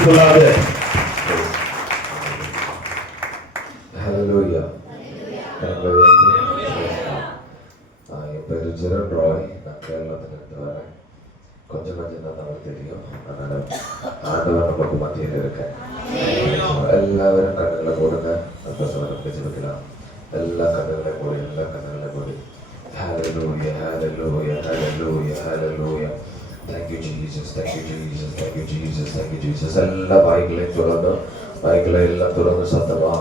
சொல்லாது. ஹalleluya. என் பேர் ஜெரன் ராய். நான் கேரளத்திலிருந்து வரேன். கொஞ்சம் தான் நமக்கு தெரியும். அதனால் ஆண்டவர் நமக்கு மத்தியில் இருக்கேன். எல்லாரும் கண்ணுகளை போடுங்க. பிரசவத்தை ஜெபிக்கலாம். எல்லா கண்ணுகளை போடு. Hallelujah, hallelujah, hallelujah, hallelujah. Thank you Jesus, thank you Jesus, thank you Jesus, thank you Jesus. எல்லா வாய்களையும் திறந்து, வாய்களை எல்லாம் திறந்து சத்தமா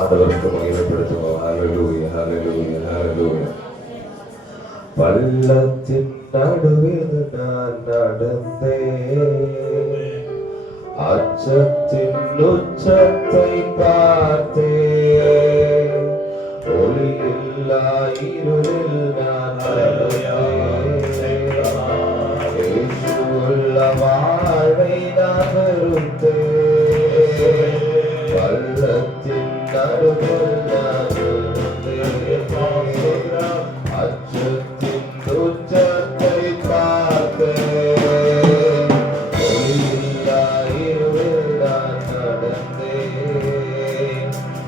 ஆண்டவருக்கு மகிமைப்படுத்துவோம். Hallelujah, hallelujah, hallelujah. பள்ளத்தின் நடுவில் நான் நடந்தேன், அச்சத்தின் உச்சத்தை பார்த்தேன், ஒளியில்லா இருளில் நான் நடந்தேன், இயேசுவுள்ள வாழ்வை நான் வெறுத்தேன், பள்ளத்தின் நடுவில் நான் நடந்தேன், அச்சத்தின் உச்சத்தை பார்த்தேன், ஒளியில்லா இருளில் நான் நடந்தேன்,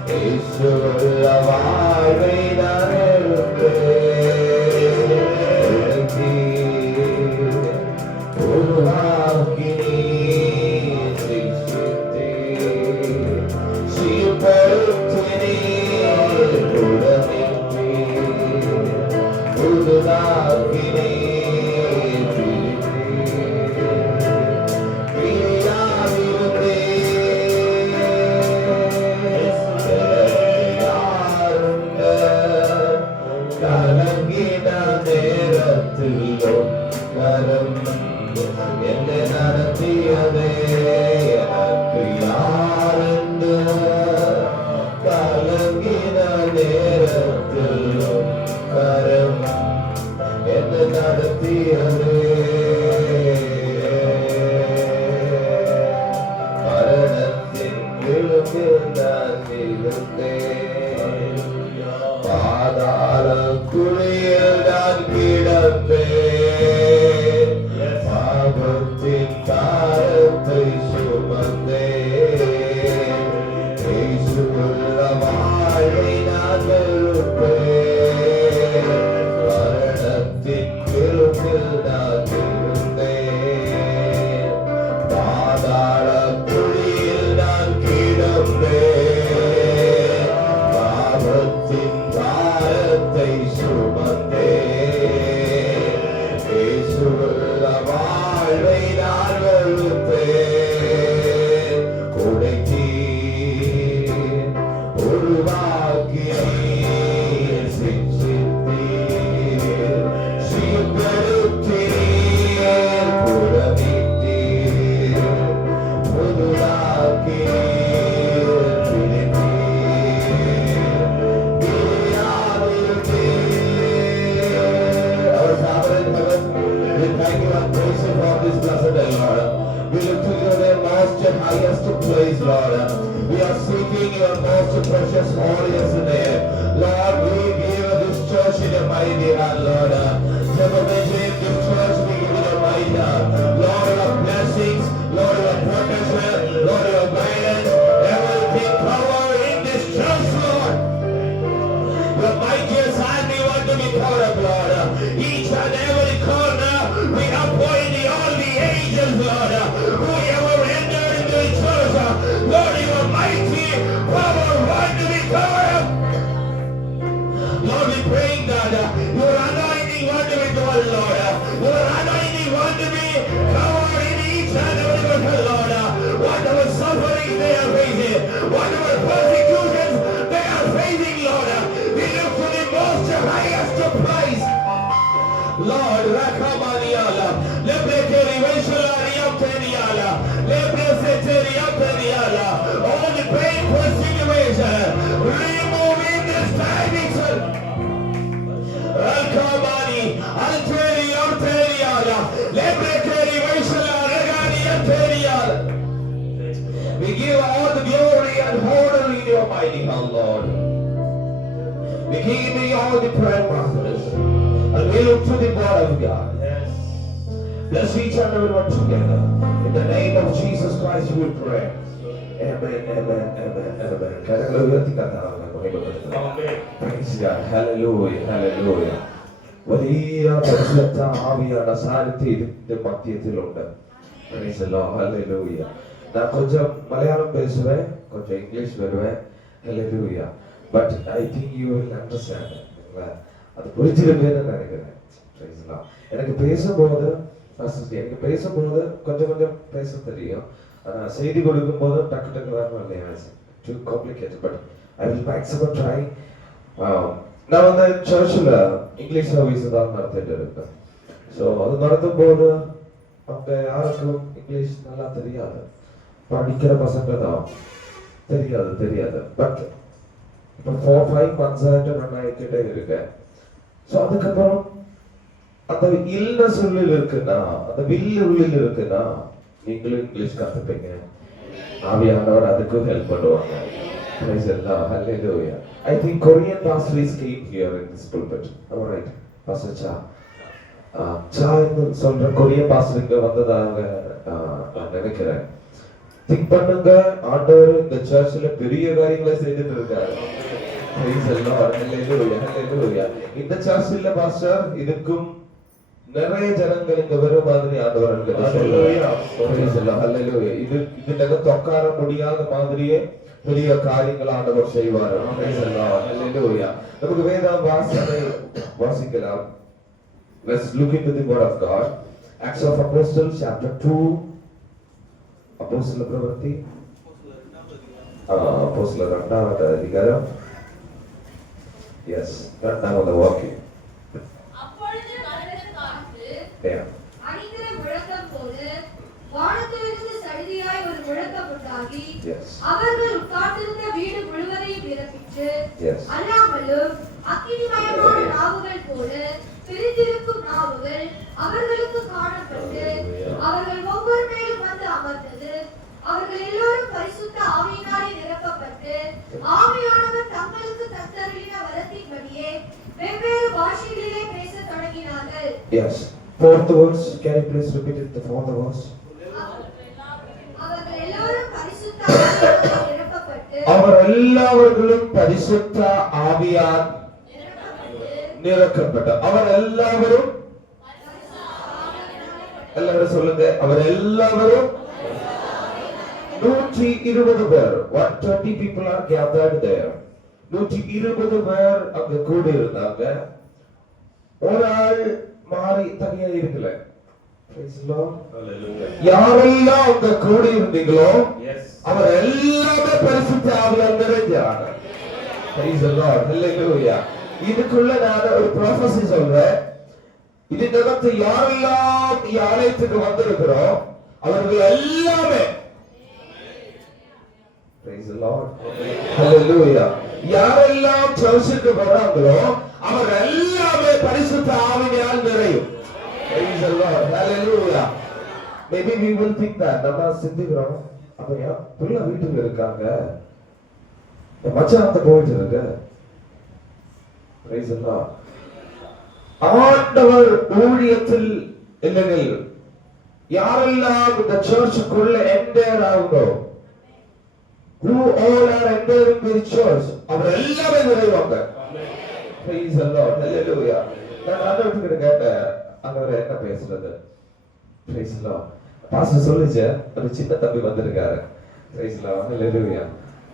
இயேசுவுள்ள வாழ்வை நான் வெறுத்தேன், உருவாக்கி நீர் சிருஷ்டித்தீர், சீர்படுத்தினீர், உடனிட்டீர், புதிதாக்கி நீர் பிரித்தீர், பிரியாதிருந்தீர், யாருண்ட கலங்கின நேரத்திலும் கரம் என்னை நடத்தியதே, எனக்கு யாருண்டு கலங்கின நேரத்திலும் கரம் என்னை நடத்தியதே, மரணத்தின் விளிம்பில் நான் இருந்தேன், பாதாள குழியில் நான் கிடந்தேன், பாவத்தின் பாரத்தை சுமந்தேன், இயேசுவுள்ள வாழ்வை நான் வெறுத்தேன், மரணத்தின் விளிம்பில் நான் இருந்தேன், பாதாள குழியில் நான் கிடந்தேன், பாவத்தின் பாரத்தை சுமந்தேன், இயேசுவுள்ள வாழ்வை நான் வெறுத்தேன், உடைத்தீர், உருவாக்கினீர், சிருஷ்டித்தீர், சீர்படுத்தினீர், புறமிட்டீர், புதிதாக்கினீர், பிரித்தீர், பிரியாதிருந்தீர். Our Father in heaven, we thank you and praise you for this blessed day, Lord. We look to your name, most and highest place, Lord. We are seeking your most precious holiest name. Lord, we give this church in your mighty hand, Lord. Supervision this church, we give in your mighty hand. Lord, your blessings, Lord, your protection, Lord, your guidance, everything covered in this church, Lord. Your mightiest hand we want to be covered up, Lord. Each and every corner we appoint all the angels, Lord, whoever entered into the church, Lord, your mighty power want to be covered up. Lord, we praying that your anointing want to be done, Lord. Your anointing want to be covered in each and every person, Lord. Whatever suffering they are facing, whatever persecutions they are facing, Lord, we look to the most highest price. Lord, Rakamaniala, Lebrekeri Veshalariam Teniala, Lebresetariam Teniala, all the painful situation, removing this timing, sir. Rakamani, Alteriam Teniala, Lebrekeri Veshalariam Teniala. We give all the glory and honor in your mighty hand, Lord. We give you all the prayer process. And we look to the word of God. Bless each and every one together. In the name of Jesus Christ we pray. Amen, amen, amen, amen. கரங்களை உயர்த்தி கர்த்தாவை மகிமைப்படுத்துவோம். Praise God. Hallelujah, hallelujah. വലിയ പരിശുദ്ധ ആവിയുടെ സാന്നിധ്യം ഇതിന്റെ മധ്യത്തിൽ ഉണ്ട്. Praise the Lord, hallelujah. நான் கொஞ்சம் மலையாளம் பேசுவேன், கொஞ்சம் இங்கிலீஷ் வருவேன். Hallelujah. But I think you will understand. அது புரிஞ்சிருப்பேன்னு நினைக்கிறேன். Praise the Lord. எனக்கு பேசும்போது கொஞ்சம் பேச தெரியும். செய்தி கொடுக்கும் போது டக்கு டக்கு வரணும் இல்லையா? Too complicated, but I will maximum try. நான் வந்து சர்ச்சில் இங்கிலீஷ் சர்வீஸ் தான் நடத்திட்டு இருக்கேன். ஸோ அது நடத்தும் போது அவங்க யாருக்கும் இங்கிலீஷ் நல்லா தெரியாது, படிக்கிற பசங்க தான் தெரியாது. பட் இப்போ 4-5 months நான் ஆகிக்கிட்டே இருக்கேன். ஸோ அதுக்கப்புறம் அந்த இல்னஸ் உள்ளில் இருக்குன்னா, அந்த வில் உள்ளில் இருக்குன்னா நீங்களும் இங்கிலீஷ் கற்றுப்பீங்க. ஆவியானவர் அதுக்கும் ஹெல்ப் பண்ணுவாங்க. Praise the Lord, hallelujah. I think Korean pastors came here in this pulpit. All right, Pastor Cha. Cha என்று சொல்ற கொரியன் பாஸ்டர் இங்க வந்ததாக நான் நினைக்கிறேன். திங்க் பண்ணுங்க, ஆண்டவர் இந்த சர்ச்சில் பெரிய காரியங்களை செய்துட்டு இருக்காரு. Praise the Lord, hallelujah, hallelujah. இந்த சர்ச்சில் பாஸ்டர் இதுக்கும் நிறைய ஜனங்கள் இங்க வர மாதிரி ஆண்டவர் இதுல தொக்கார முடியாத மாதிரியே பெரிய காரியங்கள் ஆண்டவர் செய்வார். நமக்கு வேதம் வாசிக்கலாம். Let's look into the word of God. Acts of Apostles chapter 2. அப்போஸ்தல பிரவர்த்தி அப்போஸ்தல 2வது அதிகாரம். Yes, 2வது வாக்கியம். அணிகிற முழக்கம் போல வானத்திலிருந்து சடிதியாய் ஒரு முழக்கம் உண்டாகி அவர்கள் உட்கார்ந்திருந்த வீடு முழுவதையும் நிரப்பிற்று. அல்லாமலும் அக்கினிமயமான நாவுகள் போல பிரிந்திருக்கும் நாவுகள் அவர்களுக்கு காணப்பட்டு அவர்கள் ஒவ்வொரு மேலும் வந்து அமர்ந்தது. அவர்கள் எல்லோரும் பரிசுத்த ஆவியினாலே நிரப்பப்பட்டு ஆவியானவர் தங்களுக்கு தந்தருளின வரத்தின்படியே வெவ்வேறு பாஷைகளிலே பேசத் தொடங்கினார்கள். Yes. Fourth verse, can you please repeat it? The fourth verse. அவர்கள் எல்லாரும் பரிசுத்த ஆவியால் நிரப்பப்பட்டு அவர் எல்லாவர்களும் பரிசுத்த ஆவியால் நிரப்பப்பட்டு அவர் எல்லாரும் சொல்லுங்க, அவர் எல்லாரும் 120 பேர், 120 people are gathered there. 120 பேர் அங்க கூடி இருந்தாங்க. ஒரு ஆள் மாறி தனியா இருக்கல. யாரெல்லாம் அங்க கூடி இருந்தீங்களோ அவர் எல்லாமே பரிசுத்த ஆவியால் நிறைஞ்சாங்க. இதுக்குள்ள நான் ஒரு ப்ராஃபஸி சொல்றேன். இதற்கு யாரெல்லாம் ஆலயத்துக்கு வந்திருக்கிறோம் அவர்கள் எல்லாமே யாரெல்லாம் சர்ச்சுக்கு வராங்களோ அவர் எல்லாமே பரிசுத்த ஆவியால் நிறையும். Maybe we will think that. நம்ம சிந்திக்கிறோம், அப்ப புள்ள வீட்டுல இருக்காங்க, மச்சான் போயிட்டு இருக்கு. ஆண்டவர் ஊழியத்தில் இல்லைங்கள் யாரெல்லாம் இந்த சர்ச்சுக்குள்ள என்டர் ஆகுதோ, who all are entering the church, அவர் எல்லாமே நிறைவாங்க. Praise the Lord, hallelujah. நான் ஆண்டவர்கிட்ட கேட்டேன், ஆண்டவரே என்ன பேசுறது? Praise the Lord. பாஸ்டர் சொல்லுச்சு, ஒரு சின்ன தம்பி வந்திருக்காரு. Praise the Lord, hallelujah.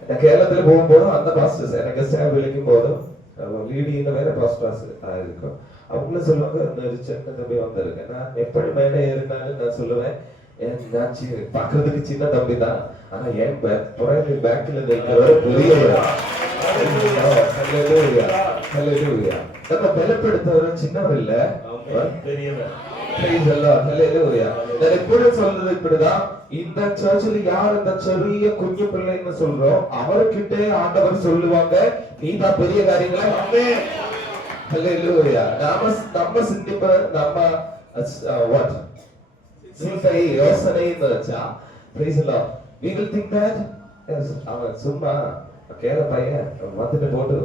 நான் கேரளத்துல போகும்போது அந்த பாஸ்டர்ஸ் எனக்கு ஸ்டாப் விളിக்கும் போது லீடிங்ல வேற பாஸ்டர்ஸ் ஆயிருக்கும். அவங்களும் சொல்லுவாங்க, ஒரு சின்ன தம்பி வந்திருக்கு. நான் எப்படி மேலே ஏறினாலும் நான் சொல்லுவேன், பாக்குறதுக்கு சின்ன தம்பி தான், ஆனா என் பேக்ல இருக்கிற பெரிய நம்ம பலப்படுத்தவர் சின்னவர் இல்ல, பெரியவர். நான் எப்பொழுது சொல்றது இப்படிதான், இந்த சர்ச்சில் யார் இந்த சிறிய குஞ்சு பிள்ளைன்னு சொல்றோம் அவர்கிட்ட ஆண்டவர் சொல்லுவாங்க, நீ தான் பெரிய காரியங்களா. நம்ம சிந்திப்ப நம்ம யோசனைன்னு வச்சா we will think that அவன் சும்மா கேள பையன் வந்துட்டு போட்டு.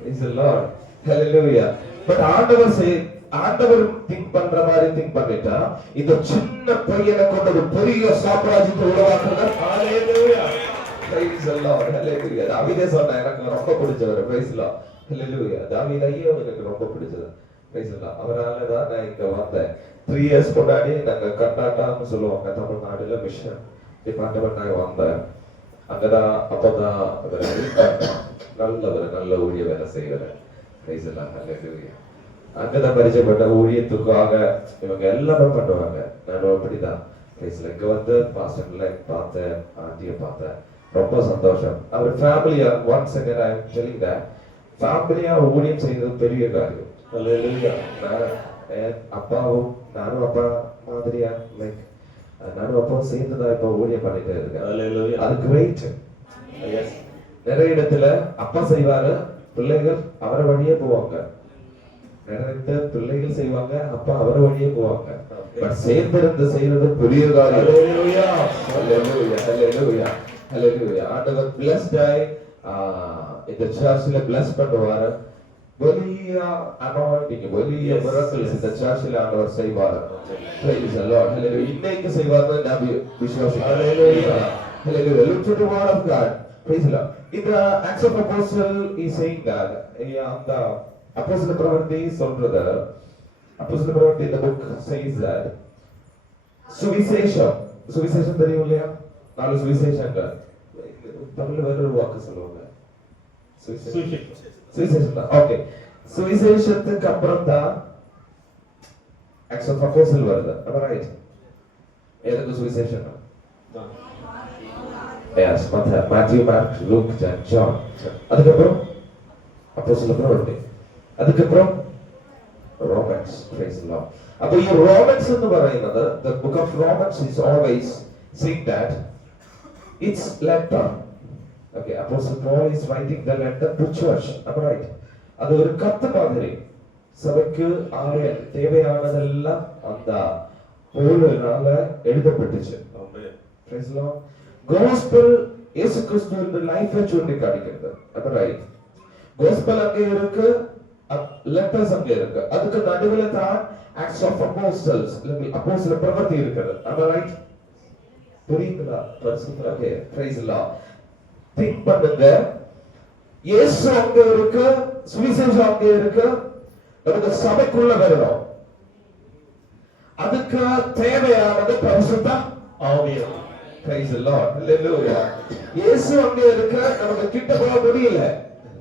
Praise the Lord, hallelujah. But ஆண்டவர் ஆண்டவர் திங்க் பண்ற மாதிரி திங்க் பண்ணிட்டா இந்த சின்ன பையனை கொண்டு ஒரு பெரிய சாம்ராஜ்யத்தை உருவாக்குறது. ஹalleluya, praise the Lord, hallelujah. தாவீதே சொன்னா எனக்கு ரொம்ப பிடிச்சவர், praise the Lord, hallelujah. தாவீது ஐயா எனக்கு ரொம்ப பிடிச்சது, praise the Lord. அவரால தான் நான் இங்க வந்தேன். 3 years முன்னாடி நாங்க கர்நாடகான்னு சொல்லுவாங்க தமிழ்நாடுல மிஷன் டிபார்ட்மெண்ட் நாங்க வந்தேன். அங்கதான் அப்பதான் நல்ல ஊழிய வேலை செய்யறேன், praise the Lord, hallelujah. அங்கதான் பரிச்சயப்பட்ட ஊழியத்துக்காக இவங்க எல்லாமே பண்ணுவாங்க. நானும் அப்படிதான் இங்க வந்து பாஸ்டர்ல பார்த்தேன், ஆண்டியை பார்த்தேன், ரொம்ப சந்தோஷம். அவர் ஃபேமிலியா once again I am telling that ஃபேமிலியா ஊழியம் செய்யறது பெரிய காரியம். ஹalleluya. அப்பாவும் நானும் அப்பா மாதிரியா லைக் நானும் அப்பாவும் சேர்ந்துதான் இப்ப ஊழியம் பண்ணிட்டே இருக்கேன். ஹalleluya. அது கிரேட். எஸ், நிறைய இடத்துல அப்பா செய்வாரு, பிள்ளைகள் அவரை வழியே போவாங்க. நிறைய பிள்ளைகள் செய்வாங்க, அப்பா அவரை வழியே போவாங்க. பட் சேர்ந்திருந்து செய்யறது பெரிய காரியம். ஹalleluya, hallelujah, hallelujah, hallelujah. ஆண்டவர் blessed ஆய் இந்த சர்ச்சில் bless பண்ணுவாரு. வெளிய anointing, வெளிய miracles இந்த சர்ச்சில் ஆண்டவர் செய்வாரு. Praise the Lord, hallelujah. இன்னைக்கு செய்வாரு நான் விசுவாசிக்கிறேன். Hallelujah, hallelujah. Look to the word of God. Praise the Lord. In the Acts of Apostle is saying that அந்த அப்போஸ்தல பிரவர்த்தி சொல்றது, அப்போஸ்தல பிரவர்த்தி இந்த book says that சுவிசேஷம் தெரியும் இல்லையா? 4 சுவிசேஷங்கள் தமிழ்ல வேற ஒரு வாக்கு சொல்லுவாங்க, சுவிசேஷம் தான். ஓகே, சுவிசேஷத்துக்கு அப்புறம் தான் Acts of Apostle வருது. அப்ப ரைட், எதுக்கு சுவிசேஷம்? Yes, Matthew, Mark, Luke, John. அதுக்கப்புறம் அப்போஸ்தல பிரவர்த்தி, அதுக்கப்புறம் Romans, praise the Lord. அப்ப இந்த Romans ன்னு പറയുന്നത്, the book of Romans is always saying that it's letter. Okay, Apostle Paul is writing the letter to church. Am I right? அது ஒரு கத்து மாதிரி சபைக்கு தேவையானதெல்லாம் அந்த பவுலால எழுதப்பட்டுச்சு. ஆமென், praise the Lord. Gospel இயேசு கிறிஸ்துவின் லைஃபை சொல்லி காட்டுகிறது. Am I right? Gospel அங்கே இருக்கு, லெட்டர்ஸ் அங்கே இருக்கு, அதுக்கு நடுவுல தான் Acts of Apostles, அப்போஸ்தல பிரவர்த்தி இருக்குது. Am I right? புரியுதா? Okay, praise the Lord. Think பண்ணுங்க, இயேசு அங்கே இருக்கு, சுவிசேஷம் அங்கே இருக்கு, நமக்கு சபைக்குள்ள வரணும். அதுக்கு தேவையானது பரிசுத்த ஆவியானவர். Praise the Lord, hallelujah. இயேசு அங்கே இருக்கு, நமக்கு கிட்ட போக முடியல,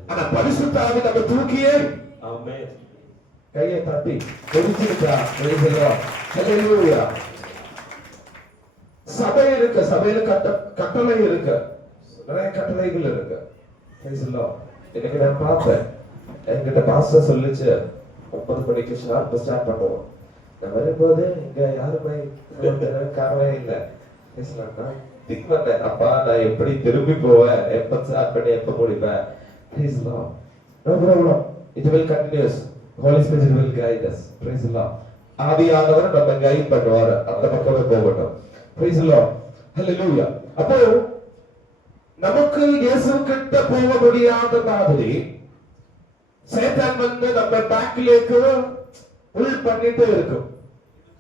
ஆனா பரிசுத்த ஆவி நம்ம தூக்கியே. ஆமென். கையை தட்டி கொடுத்துட்டா. Praise the Lord, hallelujah. சபை இருக்கு, சபையில கட்டளை இருக்கு, நிறைய கட்டளைகள் இருக்கு. Praise the Lord. இன்னைக்கு நான் பார்த்தேன், என்கிட்ட பாஸ்டர் சொல்லிச்சு 9 மணிக்கு ஷார்ப் ஸ்டார்ட் பண்ணுவோம். நான் வரும்போது இங்க யாருமே காரணமே இல்லை. பேசலாம்னா திங்க் பண்ணேன், அப்பா நான் எப்படி திரும்பி போவேன், எப்ப ஸ்டார்ட் பண்ணி எப்ப முடிப்பேன். Praise the Lord. No problem. It will continue. Holy Spirit will guide us. Praise the Lord. ஆவியானவர் நம்ம கைட் பண்ணுவார், அந்த பக்கமே போகட்டும். Praise the Lord, hallelujah. அப்போ நமக்கு இயேசு கிட்ட போக முடியாத மாதிரி சைத்தான் வந்து நம்ம பேக்லேக்கு புல் பண்ணிட்டே இருக்கும்.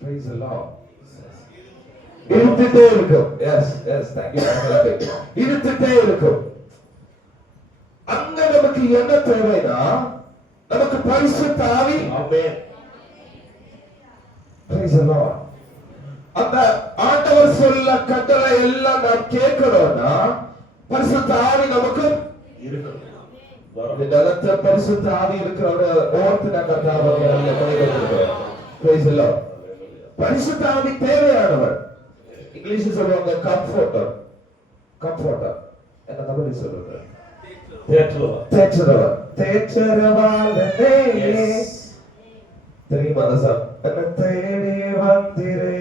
Praise the Lord. இழுத்துட்டே இருக்கும். Yes, thank you. இழுத்துட்டே இருக்கும். அங்க நமக்கு என்ன தேவைனா, நமக்கு பரிசுத்த ஆவி. ஆமென். Praise the Lord. அந்த ஆண்டவர் சொல்ல கட்டளை எல்லாம் நாம் கேட்கணும்னா பரிசுத்த ஆவி நமக்கு இருக்கணும். இந்த பரிசுத்த ஆவி இருக்கிறவங்க ஓர்த்து நாங்கள் கர்த்தாவே. Praise the Lord. பரிசுத்த ஆவி தேவையானவர். இங்கிலீஷ்ல சொல்லுவாங்க கம்ஃபர்ட்டர். என்ன தமிழில் சொல்றது? தேற்றரவாளனே. தெரியுமா அந்த சாங்? என்ன தேடி வந்திரே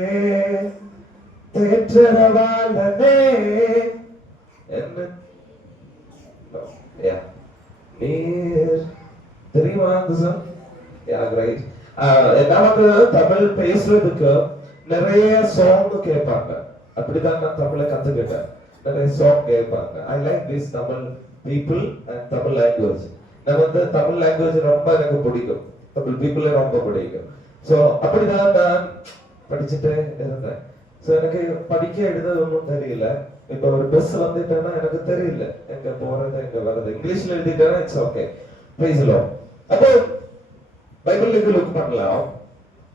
தேற்றரவாளனே என்ன நீர். தெரியுமா அந்த சாங்? ரைட். நான் வந்து தமிழ் பேசுறதுக்கு நிறைய சாங் கேட்பாங்க. அப்படிதான் நான் தமிழை கத்துக்கிட்டேன். நிறைய சாங் கேட்பாங்க. I like this Tamil people and Tamil language. நான் வந்து தமிழ் லாங்குவேஜ் ரொம்ப எனக்கு பிடிக்கும், தமிழ் பீப்புளே ரொம்ப பிடிக்கும். சோ அப்படிதான் நான் படிச்சுட்டே இருந்தேன். சோ எனக்கு படிக்க எழுத ஒன்றும் தெரியல. இப்ப ஒரு பஸ் வந்துட்டேன்னா எனக்கு தெரியல எங்க போறது எங்க வர்றது. இங்கிலீஷ்ல எழுதிட்டேன்னா it's okay. Praise the Lord. அப்போ பைபிளுக்கு லுக் பண்ணலாம்.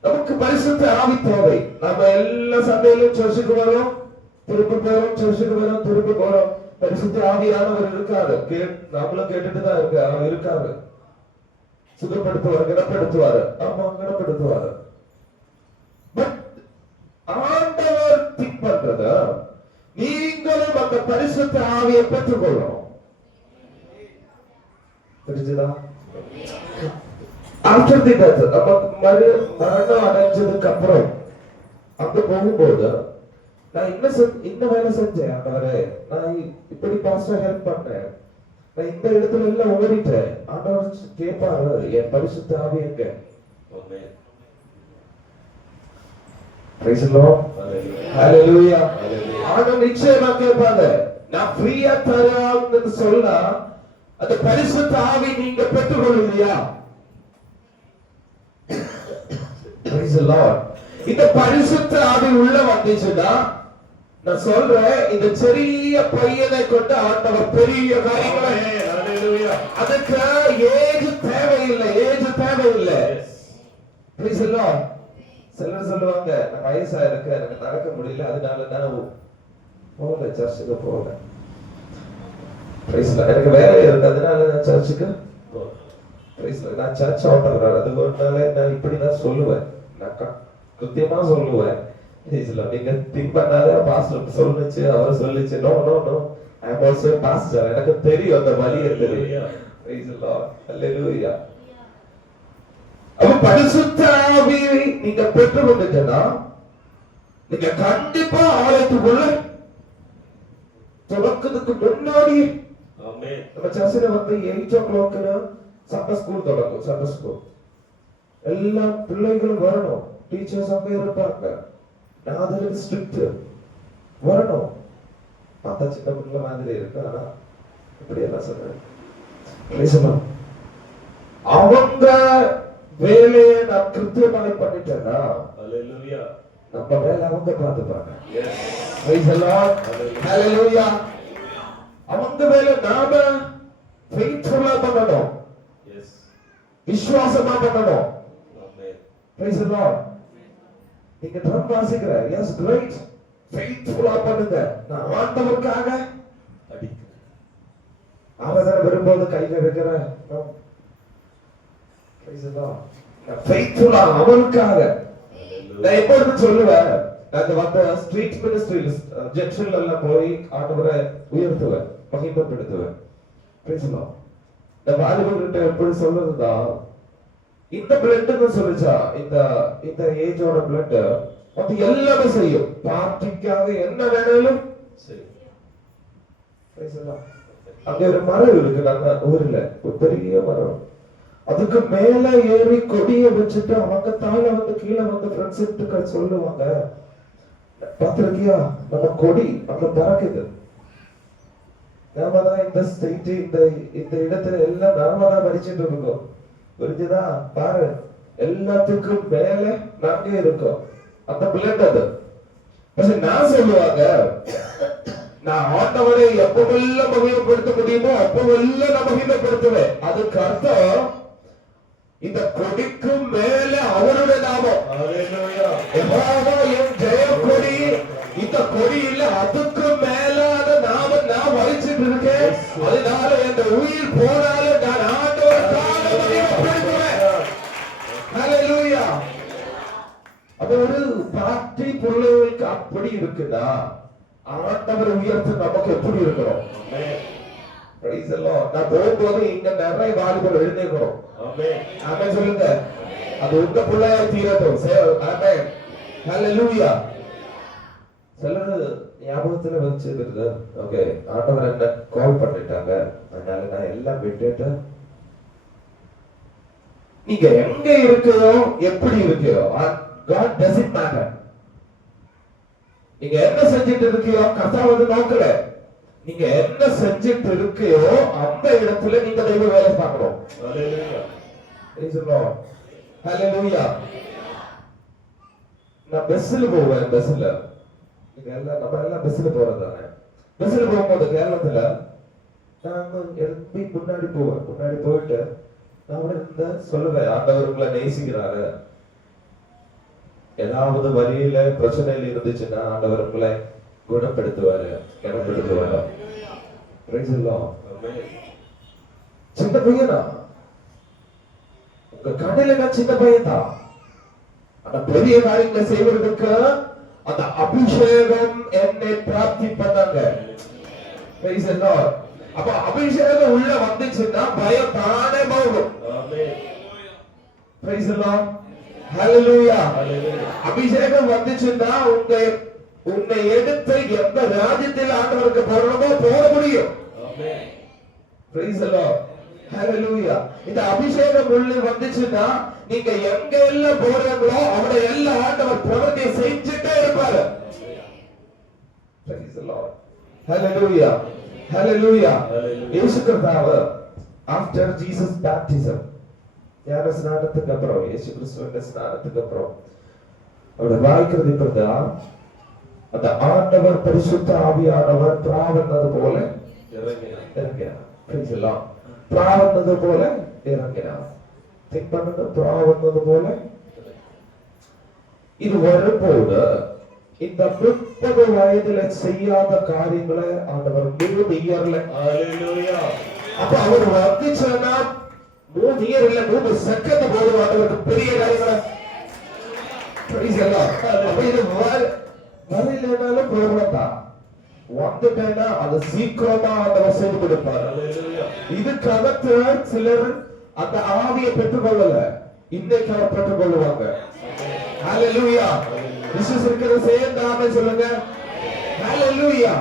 நமக்கு பரிசுத்த ஆவி தேவை. நம்ம எல்லா சண்டையிலும் சர்ச்சுக்கு வரோம், திருப்பி போறோம், சர்ச்சுக்கு வரோம், திருப்பி போறோம். பரிசுத்த ஆவியானவர் இருக்காரு. நம்மளும் கேட்டுட்டு தான் இருக்காரு. சுகப்படுத்துவார், குணப்படுத்துவாரு. ஆமா, குணப்படுத்துவாரு. பட் ஆண்டவர் திங்க் பண்றத நீங்களும் அந்த பரிசுத்த ஆவியை பெற்றுக்கொள்ளணும். புரிஞ்சுதா? ஆஃப்டர் தி டெத், நமக்கு மரணம் அடைஞ்சதுக்கு அப்புறம் அங்க போகும்போது நான் என்ன வேலை செஞ்சேன் ஆண்டவரே, நான் இப்படி பாஸ்டர் ஹெல்ப் பண்ணேன், நான் இந்த இடத்துல எல்லாம் ஓடிட்டேன். ஆண்டவர் கேட்பாரு, என் பரிசுத்த ஆவி எங்க? Praise the Lord. ஹalleluya. ஆண்டவர் நிச்சயமா கேட்பாங்க. நான் ஃப்ரீயா தரேன்னு சொன்னா அந்த பரிசுத்த ஆவி நீங்க பெற்றுக்கொள்ளுவீயா? Price the Lord. இந்த பரிசுத்த ஆவி உள்ள வந்துச்சுன்னா நான் சொல்றேன், இந்த சிறிய பையனை கொண்டு ஆண்டவர் பெரிய காரியங்களை, ஹalleluya, அதுக்கு ஏஜ் தேவையில்லை. Price the Lord. சிலர் சொல்லுவாங்க, நான் வயசா இருக்கு, எனக்கு நடக்க முடியல, அதனால நான் போகல, சர்ச்சுக்கு போகல. Price the Lord. எனக்கு வேலை இருக்கு, அதனால நான் சர்ச்சுக்கு போகல. Price the Lord. நான் சர்ச் ஆண்டவர், அதுனால நான் இப்படி தான் சொல்லுவேன், நான் கிருத்தியமா சொல்லுவேன். நீங்க திங்க் பண்ணாத பாஸ்டர் சொல்லுச்சு, அவர் சொல்லுச்சு. No no no, I am also pastor. எனக்கு தெரியும் அந்த வலி தெரியும். Praise the Lord. ஹalleluya. அப்ப பரிசுத்த ஆவியை நீங்க பெற்றுக்கொண்டீங்கன்னா நீங்க கண்டிப்பா ஆலயத்துக்குள்ள தொடக்கத்துக்கு முன்னாடி, ஆமென், நம்ம சர்ச்சில் வந்து 8 o'clock சண்டே ஸ்கூல் தொடங்கும். சண்டே ஸ்கூல் எல்லா பிள்ளைகளும் வரணும், டீச்சர்ஸ் அங்க இருப்பாங்க. நான் அதுல ஸ்ட்ரிக்ட் வரணும். பார்த்தா சின்ன பிள்ளை மாதிரி இருக்கு, ஆனா இப்படி எல்லாம் சொல்றேன். அவங்க வேலையை நான் கிருத்தியமாக பண்ணிட்டேன்னா, ஹalleluya, நம்ம வேலை அவங்க பார்த்துப்பாங்க. Praise the Lord. ஹalleluya. அவங்க வேலை நாம ஃபெய்த்ஃபுல்லா பண்ணணும். எஸ், விசுவாசமா பண்ணணும். ஆமென். Praise the Lord. நீங்க ட்ரம் வாசிக்கிற, எஸ், கிரேட், ஃபெய்த்ஃபுல்லா பண்ணுங்க. நான் ஆண்டவருக்காக அடிக்கிறேன். ஆராதனை வரும்போது கையில இருக்கிற, பிரைஸ் தி லார்ட், நான் ஃபெய்த்ஃபுல்லா அவருக்காக. நான் எப்பொழுதும் சொல்லுவேன், நான் வந்து ஸ்ட்ரீட் மினிஸ்ட்ரியில ஜெக்ஷன்ல எல்லாம் போய் ஆண்டவரை உயர்த்துவேன், மகிமைப்படுத்துவேன். Price the Lord. இந்த வாலிபர்கிட்ட எப்படி சொல்றதுதான், இந்த பிளட்னு சொல்லிச்சா, இந்த ஏஜோட பிளட் அது எல்லாமே செய்யும். பார்ட்டிக்காக என்ன வேணாலும் செய்யும். அங்க ஒரு மரம் இருக்கு நம்ம ஊர்ல, ஒரு பெரிய மரம். அதுக்கு மேல ஏறி கொடிய வச்சுட்டு அவங்க தாழ வந்து கீழே வந்து ஃப்ரெண்ட்ஸுக்கு சொல்லுவாங்க, பாத்திருக்கியா நம்ம கொடி அங்க பறக்குது, நாம தான் இந்த ஸ்டேட், இந்த இடத்துல எல்லாம் நாம தான் படிச்சுட்டு இருக்கோம். புரிஞ்சுதா? பாரு, எல்லாத்துக்கும் மேல நாங்க இருக்கோம். அந்த பிளட் அது. நான் சொல்லுவாங்க, நான் ஆண்டவரை எப்பவெல்லாம் மகிமைப்படுத்த முடியுமோ அப்பவெல்லாம் நான் மகிமைப்படுத்துவேன். அதுக்கு அர்த்தம் இந்த கொடிக்கு மேல அவருடைய நாமம். ஹalleluya. யெகோவா என் ஜெய கொடி. இந்த கொடி இல்ல, அதுக்கு மேலான நாமம் நான் வச்சிட்டு இருக்கேன். அதனால இந்த உயிர் போனாலும் நான் ஆண்டவருக்காக மகிமைப்படுத்துவேன். ஹalleluya. அது ஒரு பார்ட்டி பிள்ளைகளுக்கு அப்படி இருக்குதா? ஆண்டவர் உயர்த்து நமக்கு எப்படி இருக்கணும்? Price the Lord. நான் போகும்போது இங்க நிறைய வாலிபர் எழுந்திருக்கிறோம். ஆமென், ஆமென் சொல்லுங்க. அது உங்க பிள்ளையா தீரட்டும். ஆமென், ஹalleluya. சிலர் ஞாபகத்துல வச்சிருக்கிறது, ஓகே, ஆண்டவர் என்ன கால் பண்ணிட்டாங்க, அதனால நான் எல்லாம் விட்டுட்டு, நீங்க எங்க இருக்கோ எப்படி இருக்கோ, God doesn't matter. நீங்க என்ன செஞ்சிட்டு இருக்கீங்களோ கர்த்தர் வந்து நோக்கல. நீங்க என்ன செஞ்சிட்டு இருக்கீங்களோ அந்த இடத்துல நீங்க தெய்வ வேலை பார்க்கணும். ஹalleluya. Praise the Lord. Hallelujah. நான் பஸ்ல போவேன். பஸ்ல நம்ம எல்லாம் பஸ்ல போறது தானே. பஸ்ல போகும்போது கேரளத்துல நான் எழுப்பி முன்னாடி போவேன். முன்னாடி போயிட்டு நான் இருந்த சொல்லுவேன், ஆண்டவர் உங்களை நேசிக்கிறாரு. ஏதாவது வழியில பிரச்சனையில் இருந்துச்சுன்னா ஆண்டவர் உங்களை குணப்படுத்துவாரு, குணப்படுத்துவாரு. சின்ன பையனா உங்க கடையில நான் சின்ன பையன் தான். ஆனா பெரிய காரியங்களை செய்வதற்கு அந்த அபிஷேகம் என்னை பிராப்தி பண்ணாங்க. அப்ப அபிஷேகம் உள்ள வந்துச்சுன்னா பயம் தானே போகும். அபிஷேகம் வந்துச்சுன்னா உன்னை எடுத்து எந்த ராஜ்யத்தில் ஆண்டவருக்கு போறணுமோ போட முடியும். இந்த அபிஷேகம் உள்ள வந்துச்சுன்னா நீங்க எங்க எல்லாம் போறீங்களோ அவரை எல்லாம் ஆண்டவர் பிரவர்த்தி செஞ்சுட்டே இருப்பாரு. Hallelujah. Hallelujah. இயேசு கிறிஸ்து after Jesus baptism ஞான ஸ்நானத்துக்கு அப்புறம் இயேசு கிறிஸ்துவின் ஸ்நானத்துக்கு அப்புறம் அவர் வாய்க்கிறது இப்படி அந்த ஆண்டவர் பரிசுத்த ஆவியானவர் பிராவந்தது போல இறங்கினார். பிராவந்தது போல இறங்கினார். திங்க் பண்ணுங்க, பிராவந்தது போல. இது வரும்போது இந்த 30 வயதுல செய்யாத காரியங்களை ஆண்டவர் 3 இயர்ல அப்ப அவர் வந்துச்சுன்னா 3 இயர்ல 3 செகண்ட் போது ஆண்டவருக்கு பெரிய காரியங்களை அப்ப இது வரலைனாலும் ப்ராப்ளம் தான். வந்துட்டேன்னா அது சீக்கிரமா ஆண்டவர் செய்து கொடுப்பார். இதுக்கு சிலர் அந்த ஆவியை பெற்றுக்கொள்ளல, இன்னைக்கு அவர் பெற்றுக்கொள்ளுவாங்க. ஹalleluya. விசுவாசிக்கிற சேர்ந்து ஆமென் சொல்லுங்க. ஹalleluya.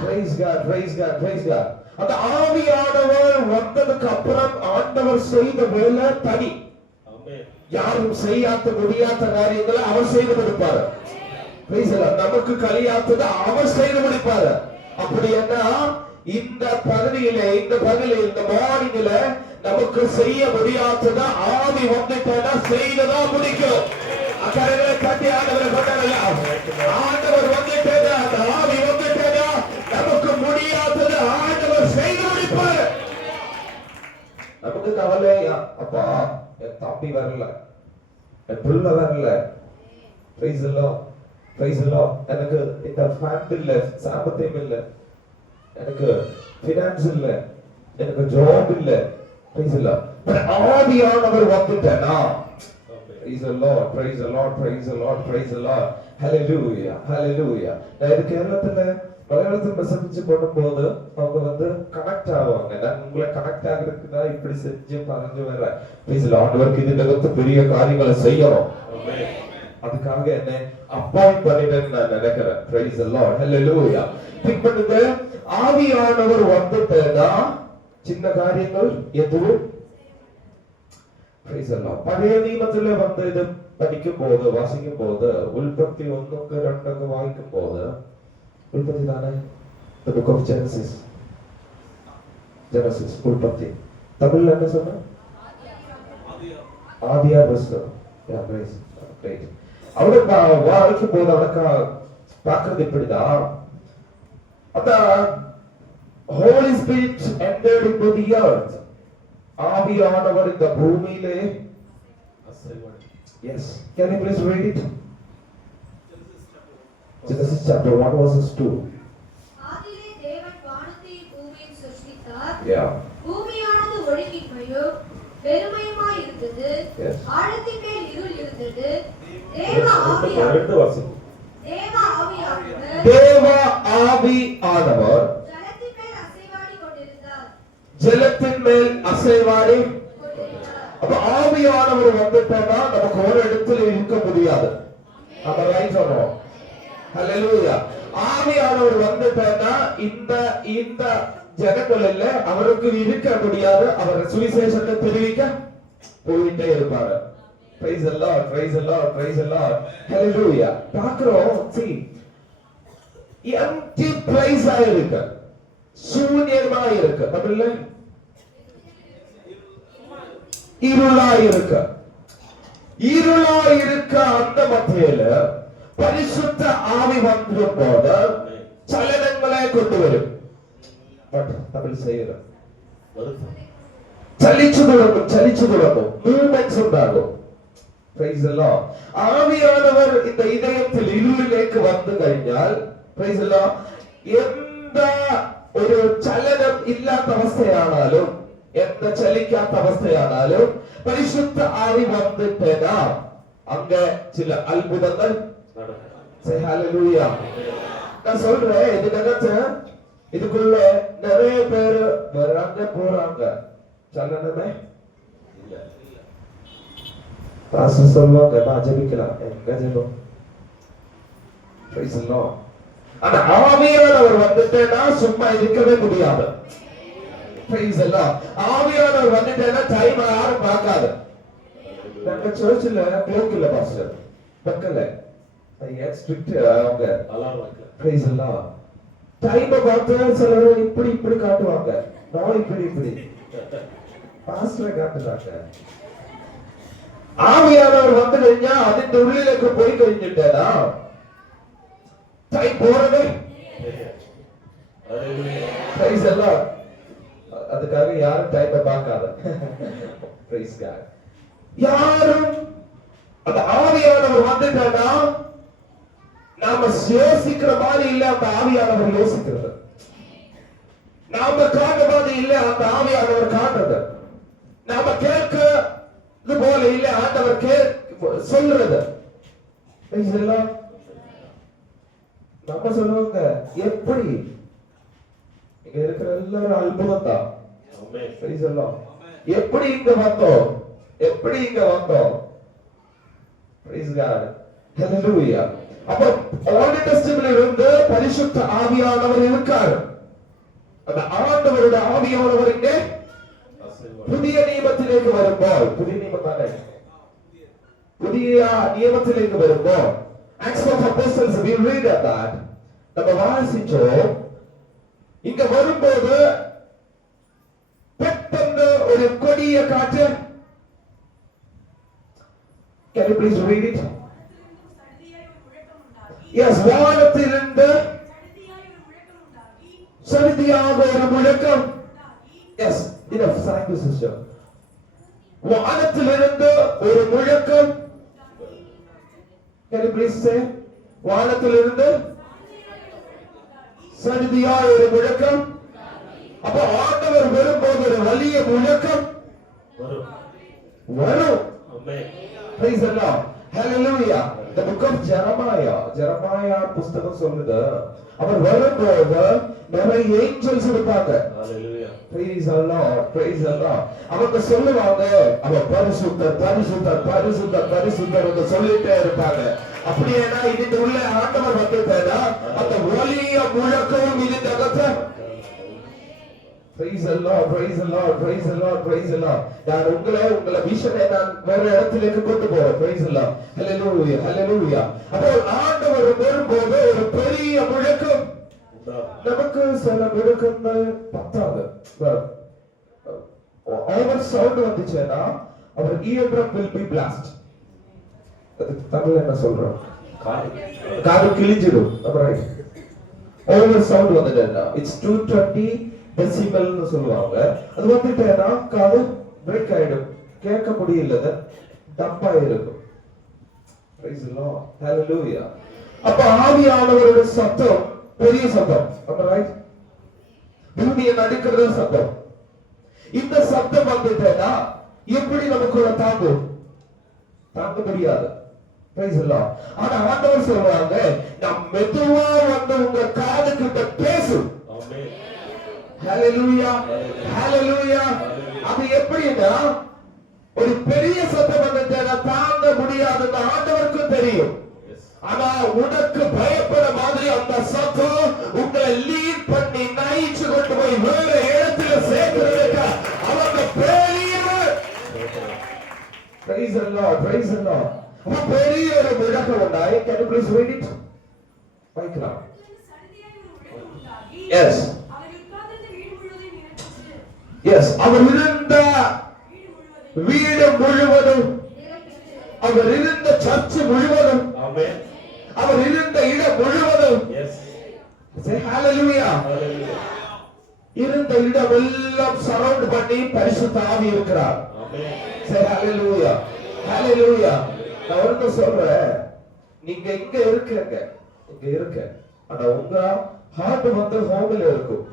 praise God, praise God, praise God. அந்த ஆவியானவர் வந்ததுக்கு அப்புறம் ஆண்டவர் செய்த வேலை தனி. ஆமென். யாரும் செய்யாத முடியாத காரியங்களை அவர் செய்து கொடுப்பார். praise God. நமக்கு கலியாத்தது அவர் செய்து முடிப்பார். அப்படி என்ன இந்த பகுதியிலே இந்த மார்னிங்ல நமக்கு செய்ய முடியாதத ஆவி வந்துட்டா செய்ததா முடிக்கும். அக்கறைகளை கட்டி ஆண்டவரை கொண்டாடல. ஆண்டவர் வந்துட்டா அந்த ஆவி வந்துட்டா நமக்கு முடியாதத ஆண்டவர் செய்து முடிப்பார். நமக்கு கவலையா, அப்பா என் தம்பி வரல, என் பிள்ளை வரல, பிரைஸ் எல்லாம் பிரைஸ் எல்லாம் எனக்கு இந்த ஃபேண்ட் இல்ல, சாம்பத்தியம் இல்ல, எனக்கு ஃபினான்ஸ் இல்ல, எனக்கு ஜாப் இல்ல, பிரைஸ் எல்லாம். பட் ஆவியானவர் வந்துட்டேனா praise the Lord, praise the Lord, praise the Lord, praise the Lord. Hallelujah, hallelujah. நான் இது கேரளத்துல மலையாளத்துல மெசேஜ் பண்ணும்போது அவங்க கனெக்ட் ஆவாங்க. நான் உங்களை கனெக்ட் ஆகிறதுக்கு தான் இப்படி செஞ்சு பறஞ்சு வர. praise the Lord. ஆண்டவருக்கு இதுல பெரிய காரியங்களை செய்யணும். அதுக்காக என்ன அப்பாயிண்ட் பண்ணிட்டேன்னு நான் நினைக்கிறேன். praise the Lord, hallelujah. Think பண்ணுங்க, ஆவியானவர் வந்துட்டேனா சின்ன காரியங்கள் எதுவும் பழைய நியமத்துல இது படிக்கும் போது வாசிக்கும் போது உற்பத்தி 1-2 வாசிக்கும் போது உற்பத்தி தானே the book of Genesis உற்பத்தி தமிழ்ல என்ன சொன்ன ஆதியா புஸ்தகம். அவனுக்கு வாசிக்கும் போது அவனுக்கு பார்க்கறது இப்படிதான், அந்த Holy Spirit entered into the earth. ஆவியானவர் இந்த பூமியிலே அசைவாடி. Yes, can you please read it? Genesis chapter 1 verses 2. ஆதியிலே தேவன் வானத்தையும் பூமியையும் சிருஷ்டித்தார். Yeah. பூமியானது ஒழுங்கின்மையும் வெறுமையுமாய் இருந்தது. ஆழத்தின் மேல் இருள் இருந்தது. தேவ ஆவியானவர் ஜலத்தின் மேல் அசைவாடி. அப்ப ஆவியானவர் வந்துட்டா நமக்கு ஒரு இடத்துல இருக்க முடியாது. நம்ம ரைட் சொல்றோம். ஹல்லேலூயா. ஆவியானவர் வந்துட்டா இந்த ஜனங்களில் அவருக்கு இருக்க முடியாது. அவர் சுவிசேஷத்தை தெரிவிக்க போயிட்டே இருப்பாரு. Praise the Lord, praise the Lord, praise the Lord. Hallelujah. பார்க்கிறோம், see, empty place ஆயிருக்கு, சூன்யமா இருக்கு, தமிழ்ல இருளா இருக்கு. இருளா இருக்க அந்த மத்தியில பரிசுத்த ஆவி வந்துடும் போது சலனங்களை கொண்டு வரும். தமிழ் செய்யற ചലിച്ചു തുടങ്ങും മൂവ്മെന്റ്സ് ഉണ്ടാകും. Praise the Lord. ആവിയാനവർ இந்த இதயத்தில் ഇരുളിലേക്ക് വന്നു കഴിഞ്ഞാൽ praise the Lord, എന്താ ഒരു ചലനം ഇല്ലാത്ത അവസ്ഥയാണാലും എന്താ ചലിക്കാത്ത അവസ്ഥയാണാലും പരിശുദ്ധ ആവി വന്നിട്ടേനാ அங்க சில அற்புதங்கள் நடக்கும். Say hallelujah. நான் சொல்றேன், இதுக்குள்ள நிறைய பேர் வராங்க போறாங்க, சலனமே இல்ல. பாஸ்டர் சொல்லுவாங்க நான் ஜெபிக்கலாம், எங்க ஜெபம்? Praise the Lord. ஆனா ஆவியானவர் வந்துட்டேன்னா சும்மா இருக்கவே முடியாது. Praise the Lord. ஆவியானவர் வந்துட்டேன்னா டைம் யாரும் பார்க்காது. நம்ம சர்ச்சில் கிளாக் இல்ல பாஸ்டர், பக்கல ஸ்ட்ரிக்ட் அவங்க அலாரம் வைக்க. Praise the Lord. டைம் பார்த்து சிலர் இப்படி காட்டுவாங்க, நான் இப்படி பாஸ்டர் காட்டுறாங்க. ஆவியானவர் வந்து കഴിഞ്ഞാ അതിന്റെ ഉള്ളിലേക്ക് പോയി കഴിഞ്ഞിട്ടേടാ டைம் போறதே. Praise the Lord. அதுக்காக யாரும் டைமை பார்க்காத. Praise God. யாரும் அந்த ஆவியானவர் வந்துட்டானா நாம யோசிக்கிற மாதிரி இல்ல அந்த ஆவியானவர் யோசிக்கிறது, நாம காண்ற மாதிரி இல்ல அந்த ஆவியானவர் காண்றது, நாம கேட்கிறது போல இல்ல ஆண்டவர் சொல்றது. நம்ம சொல்லுவாங்க எப்படி இங்க இருக்கிற எல்லாரும் அற்புதம் தான். எப்படி இங்க வந்தோம், எப்படி இங்க வந்தோம்? Praise God. Hallelujah. அப்ப ஓல்ட் டெஸ்டமென்ட்ல இருந்து பரிசுத்த ஆவியானவர் இருக்கார். அந்த ஆண்டவருடைய ஆவியானவர் இங்கே புதிய நியமத்திലേക്ക് வரும்போது, புதிய நியமத்தானே, புதிய நியமத்திലേക്ക് வரும்போது Acts of Apostles we read that நம்ம வாசிச்சோம். இங்க வரும்போது பெட்டென்று ஒரு கொடிய காற்று. Can you please read it? Yes, வானத்திலிருந்து சடிதியாக ஒரு முழக்கம். Yes, enough, thank you sister. வானத்திலிருந்து ஒரு முழக்கம். Can you please say? வானத்திலிருந்து சடிதியாக ஒரு முழக்கம். அப்ப ஆண்டவர் வரும்போது ஒரு வலிய முழக்கம் வரும். Praise the Lord. Hallelujah. The book of Jeremiah புத்தகம் சொல்லுது, அவர் வரும்போது நிறைய ஏஞ்சல்ஸ் இருப்பாங்க. Hallelujah. Praise the Lord. Praise the Lord. அவங்க சொல்லுவாங்க, அவர் பரிசுத்தர் பரிசுத்தர் பரிசுத்தர் பரிசுத்தர் என்று சொல்லிட்டே இருப்பாங்க. அப்படியேனா இதுக்கு உள்ள ஆண்டவர் வந்துட்டாரா அந்த ஒலிய முழக்கம் இதுக்கு அகத்த. Praise the Lord, praise the Lord, praise the Lord, praise the Lord. நான் உங்களை விஷனை நான் வேற இடத்திற்கு கொண்டு போறேன். Praise the Lord. Hallelujah, hallelujah. அப்போ ஆண்டவர் வரும்போது ஒரு பெரிய முழக்கம். நமக்கு சில முழக்கங்கள் பத்தாது. ஓவர் சவுண்ட் வந்துச்சுன்னா அவர் eardrum will be blast. தமிழ்ல என்ன சொல்றோம்? காது கிழிஞ்சிடும். Right. ஓவர் சவுண்ட் வந்துட்டேன்னா it's 220 டெசிபல் னு சொல்லுவாங்க. அது வந்துட்டேனா காது பிரேக் ஆயிடும், கேட்க முடியல, டப்பா இருக்கும். Praise the Lord. Hallelujah. அப்ப ஆவியானவரோட சத்தம் பெரிய சத்தம். ரைட்? பூமியை நடுக்குற சத்தம். இந்த சத்தம் வந்துட்டேனா எப்படி நமக்குள்ள தாங்க முடியாது. Praise the Lord. ஆனா ஆண்டவர் சொல்றாங்க, நான் மெதுவா வந்து உங்க காது கிட்ட பேசு. ஆமென். Hallelujah. Hallelujah. அது எப்படின்னா ஒரு பெரிய சத்தம் வந்துட்டேனா தாங்க முடியாதுன்னு ஆண்டவருக்கு தெரியும். ஆனா உனக்கு பயப்பட மாதிரி அந்த சத்தம் உங்களை லீட் பண்ணி நயிச்சு கொண்டு போய் வேற இடத்துல சேர்க்கிறதுக்கு அவங்க பெரிய. Praise the Lord. Praise the Lord. பெரிய ஒரு முழக்கம் உண்டாய். Can you please read it? வைக்கலாம். Yes. Yes, அவர் இருந்த வீடு முழுவதும் அவர் இருந்த சர்ச் முழுவதும், Amen. அவர் இருந்த இடம் முழுவதும், Yes. say hallelujah, Hallelujah. இருந்த இடம் எல்லாம் சரவுண்ட் பண்ணி பரிசுத்த ஆவி இருக்கிறார். Amen. say hallelujah, hallelujah. நான் ஒன்று சொல்றேன், நீங்க இங்க இருக்கீங்க, இங்க இருக்க, ஆனா உங்க ஹார்ட் வந்து ஹோம்ல இருக்கும்.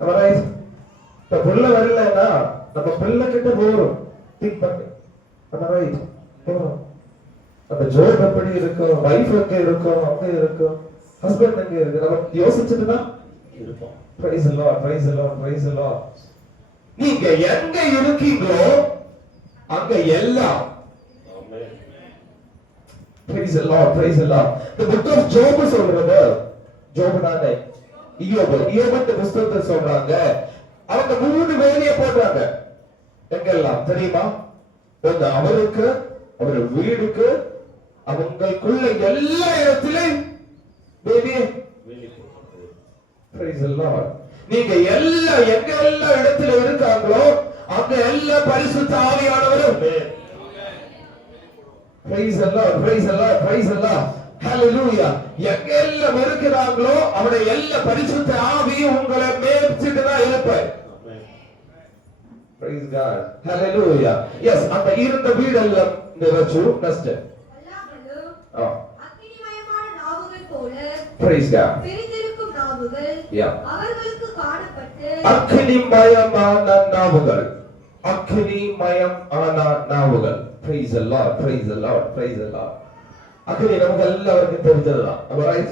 Alright, இந்த புள்ள வரலன்னா நம்ம பிள்ளை கிட்ட போறோம், திங்க் பண்ணு. Alright, போறோம். அந்த ஜோப் எப்படி இருக்கும், வைஃப் எங்க இருக்கும், அங்க இருக்கும், ஹஸ்பண்ட் எங்க இருக்கு, நம்ம யோசிச்சுட்டு தான் இருப்போம். praise the Lord, praise the Lord, praise the Lord. நீங்க எங்க இருக்கீங்களோ அங்க எல்லாம். Amen. Praise the Lord, praise the Lord. The book of Job சொல்றது, ஜோப் தானே, யோபு புத்தகத்தை சொல்றாங்க, அவங்க 3 வேலையை போடுறாங்க. எங்கெல்லாம் தெரியுமா? ஒன்று அவருக்கு, அவர் வீடுக்கு, அவங்களுக்குள்ள எல்லா இடத்திலும் baby. Praise the Lord. நீங்க எல்லா எங்க எல்லா இடத்துல இருக்காங்களோ அங்க எல்லா பரிசுத்த ஆவியானவரும். Praise the Lord, praise the Lord, praise the Lord. Hallelujah. எங்க எல்லாம் இருக்கிறாங்களோ அவருடைய எல்லா பரிசுத்த ஆவி உங்களை மேய்ச்சிட்டு தான் இருப்பார். Praise God. Hallelujah. Yes, அந்த இருந்த வீடெல்லாம் நிறைச்சு நஸ்ட். அக்கினிமயமான நாவுகள் போல. Praise God. பிரிந்திருக்கும் நாவுகள் அவர்களுக்கு காணப்பட்டு. அக்கினிமயமான நாவுகள், அக்கினிமயமான நாவுகள். Praise the Lord, praise the Lord, praise the Lord. அக்கினி நமக்கு எல்லாருக்கும் தெரிஞ்சதுதான். Right?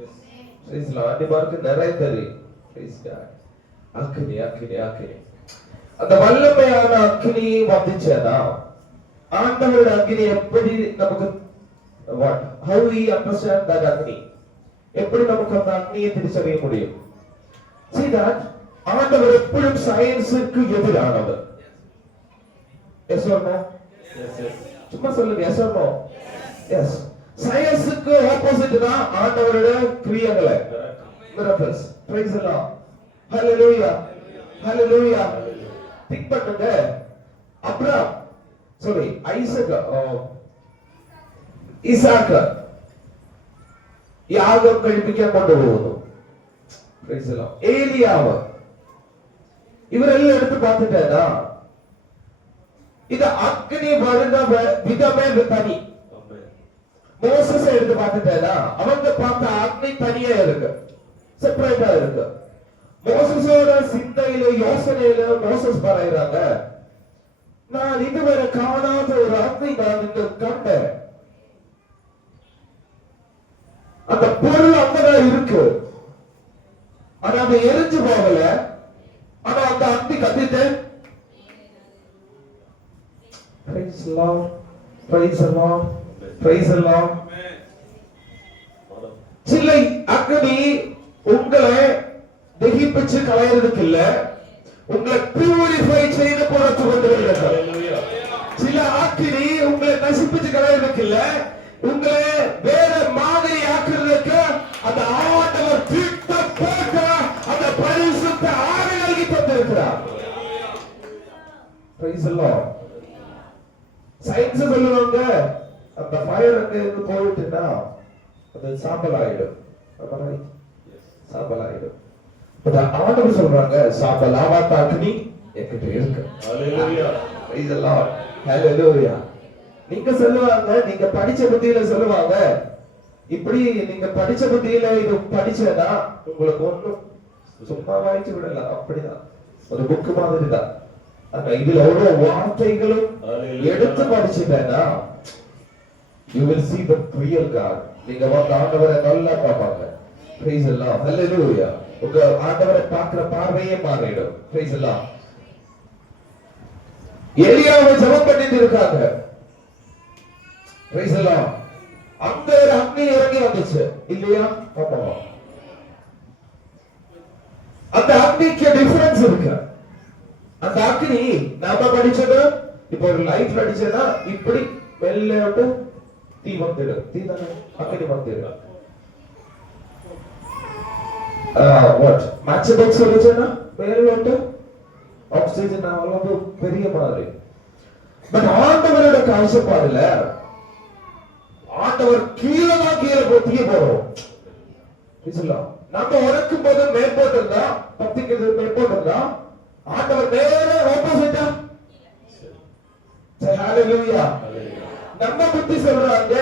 Yes. Praise the Lord. அன்னிமாருக்கு நிறைய தெரியும். Praise God. அக்கினி, அக்கினி, அக்கினி. அந்த வல்லமையான அக்கினி வந்துச்சேனா ஆண்டவரோட அக்கினி எப்படி நமக்கு, what, how we understand that அக்கினி, எப்படி நமக்கு அந்த அக்கினியை தெரிச்சறிய முடியும்? See that ஆண்டவர் எப்பொழுதும் சயின்ஸுக்கு எதிரானவர். Yes or no? Yes, yes. சும்மா சொல்லுங்க, yes or no? Yes. சயின்ஸுக்கு ஆப்போசிட் தான் ஆண்டவரோட கிரியைகளை, miracles. Praise the Lord. Hallelujah. Hallelujah. Think பண்ணுங்க, அப்ரஹாம், sorry, ஈசாக்கு யாகம் கழிப்பிக்க கொண்டு போகுது. Praise the Lord. ஏலியாவ இவரெல்லாம் எடுத்து பார்த்துட்டேனா இது அக்னி வருட விதமே தனி. மோசஸ் எடுத்து பார்த்துட்டேனா அவங்க பார்த்த அக்னி தனியா இருக்கு, செப்பரேட்டா இருக்கு. மோசஸோட சிந்தையில யோசனையில மோசஸ் பறையிறாங்க, நான் இதுவரை காணாத ஒரு அக்னி நான் இங்க கண்டேன். அந்த பொருள் அங்கதான் இருக்கு, ஆனா அது எரிஞ்சு போகல, ஆனா அந்த அக்னி கத்திட்டு. Praise the Lord, praise the Lord, praise the Lord. சில அக்னி உங்களை தகிப்பிச்சு களையறதுக்கு இல்ல, உங்களை பியூரிஃபை செய்து கொடுத்து கொண்டிருக்கிறது. சில அக்னி உங்களை நசிப்பிச்சு களையறதுக்கு இல்ல, உங்களை வேற மாதிரி ஆக்குறதுக்கு அந்த ஆண்டவர் திட்டம் போட்டு அந்த பரிசுத்த ஆவி நல்கி தந்திருக்கிறார். Praise the Lord. சயின்ஸ் சொல்லுவாங்க அந்த ஃபயர் அங்க இருந்து போயிட்டுனா அது சாம்பல் ஆயிடும், சாம்பல் ஆயிடும். ஆண்டவர் சொல்றாங்க சாம்பல் ஆவாத அக்னி என்கிட்ட இருக்கு. Hallelujah. Praise the Lord. Hallelujah. நீங்க சொல்லுவாங்க, நீங்க படிச்ச புத்தியில சொல்லுவாங்க, இப்படி நீங்க படிச்ச புத்தியில இது படிச்சேன்னா உங்களுக்கு ஒண்ணும் சும்மா வாய்ச்சி விடலாம், அப்படிதான் ஒரு புக்கு மாதிரி தான். ஆனா இதுல அவ்வளவு வார்த்தைகளும் எடுத்து படிச்சுட்டேன்னா you will see the real God. நீங்க வந்து ஆண்டவரை நல்லா பார்ப்பாங்க. Praise the Lord. Hallelujah. உங்க ஆண்டவரை பார்க்கிற பார்வையே மாறிடும். Praise the Lord. எலியாவை ஜெபம் பண்ணிட்டு இருக்காங்க. Praise the Lord. அங்க ஒரு அக்னி இறங்கி வந்துச்சு இல்லையா? ஆமா. அந்த அக்னிக்கு டிஃபரன்ஸ் இருக்கு. அந்த அக்னி நாம படிச்சது இப்போ ஒரு லைட்ல அடிச்சதா இப்படி மெல்ல விட்டு தீ வந்துடும். தீ தானே அக்னி வந்துடும். வாட் மேட்ச் பாக்ஸ் அடிச்சனா மேல விட்டு ஆக்சிஜன் அவ்வளவு பெரிய மாதிரி. பட் ஆண்டவரோட காசுப்பாடுல ஆண்டவர் கீழே போறோம். நம்ம உறக்கும் போது மேற்போட்டிருந்தா பத்திக்கிறது மேற்போட்டிருந்தா ஆண்டவர் நேர ஆப்போசிட்டா. ஹalleluya. நம்ம புத்தி சொல்றாங்க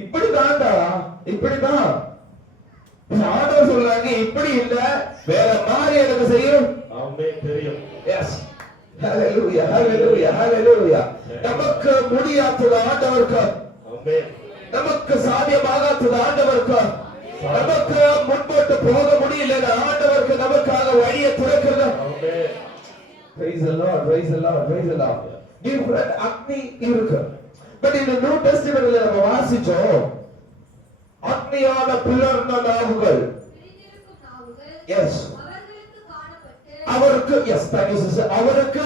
இப்படிதான்டா, இப்படிதான். ஆண்டவர் சொல்றாங்க இப்படி இல்ல, வேற மாதிரி எனக்கு செய்யும். ஆமென், தெரியும். எஸ், ஹalleluya, ஹalleluya, ஹalleluya. நமக்கு முடியாதது ஆண்டவருக்கு. ஆமென். நமக்கு சாத்தியமாகாதது ஆண்டவருக்கு. நமக்கு முன்போட்டு போக முடியல, ஆண்டவருக்கு நமக்காக வழியை திறக்கிறது. ஆமென். Praise the Lord, praise the Lord, praise the Lord. Different அக்னி இருக்கு. பட் இந்த நியூ டெஸ்டமென்ட்ல நம்ம வாசிச்சோம் அக்னியான பிளர்ந்த நாவுகள். எஸ், அவருக்கு எஸ் thank you sister. அவருக்கு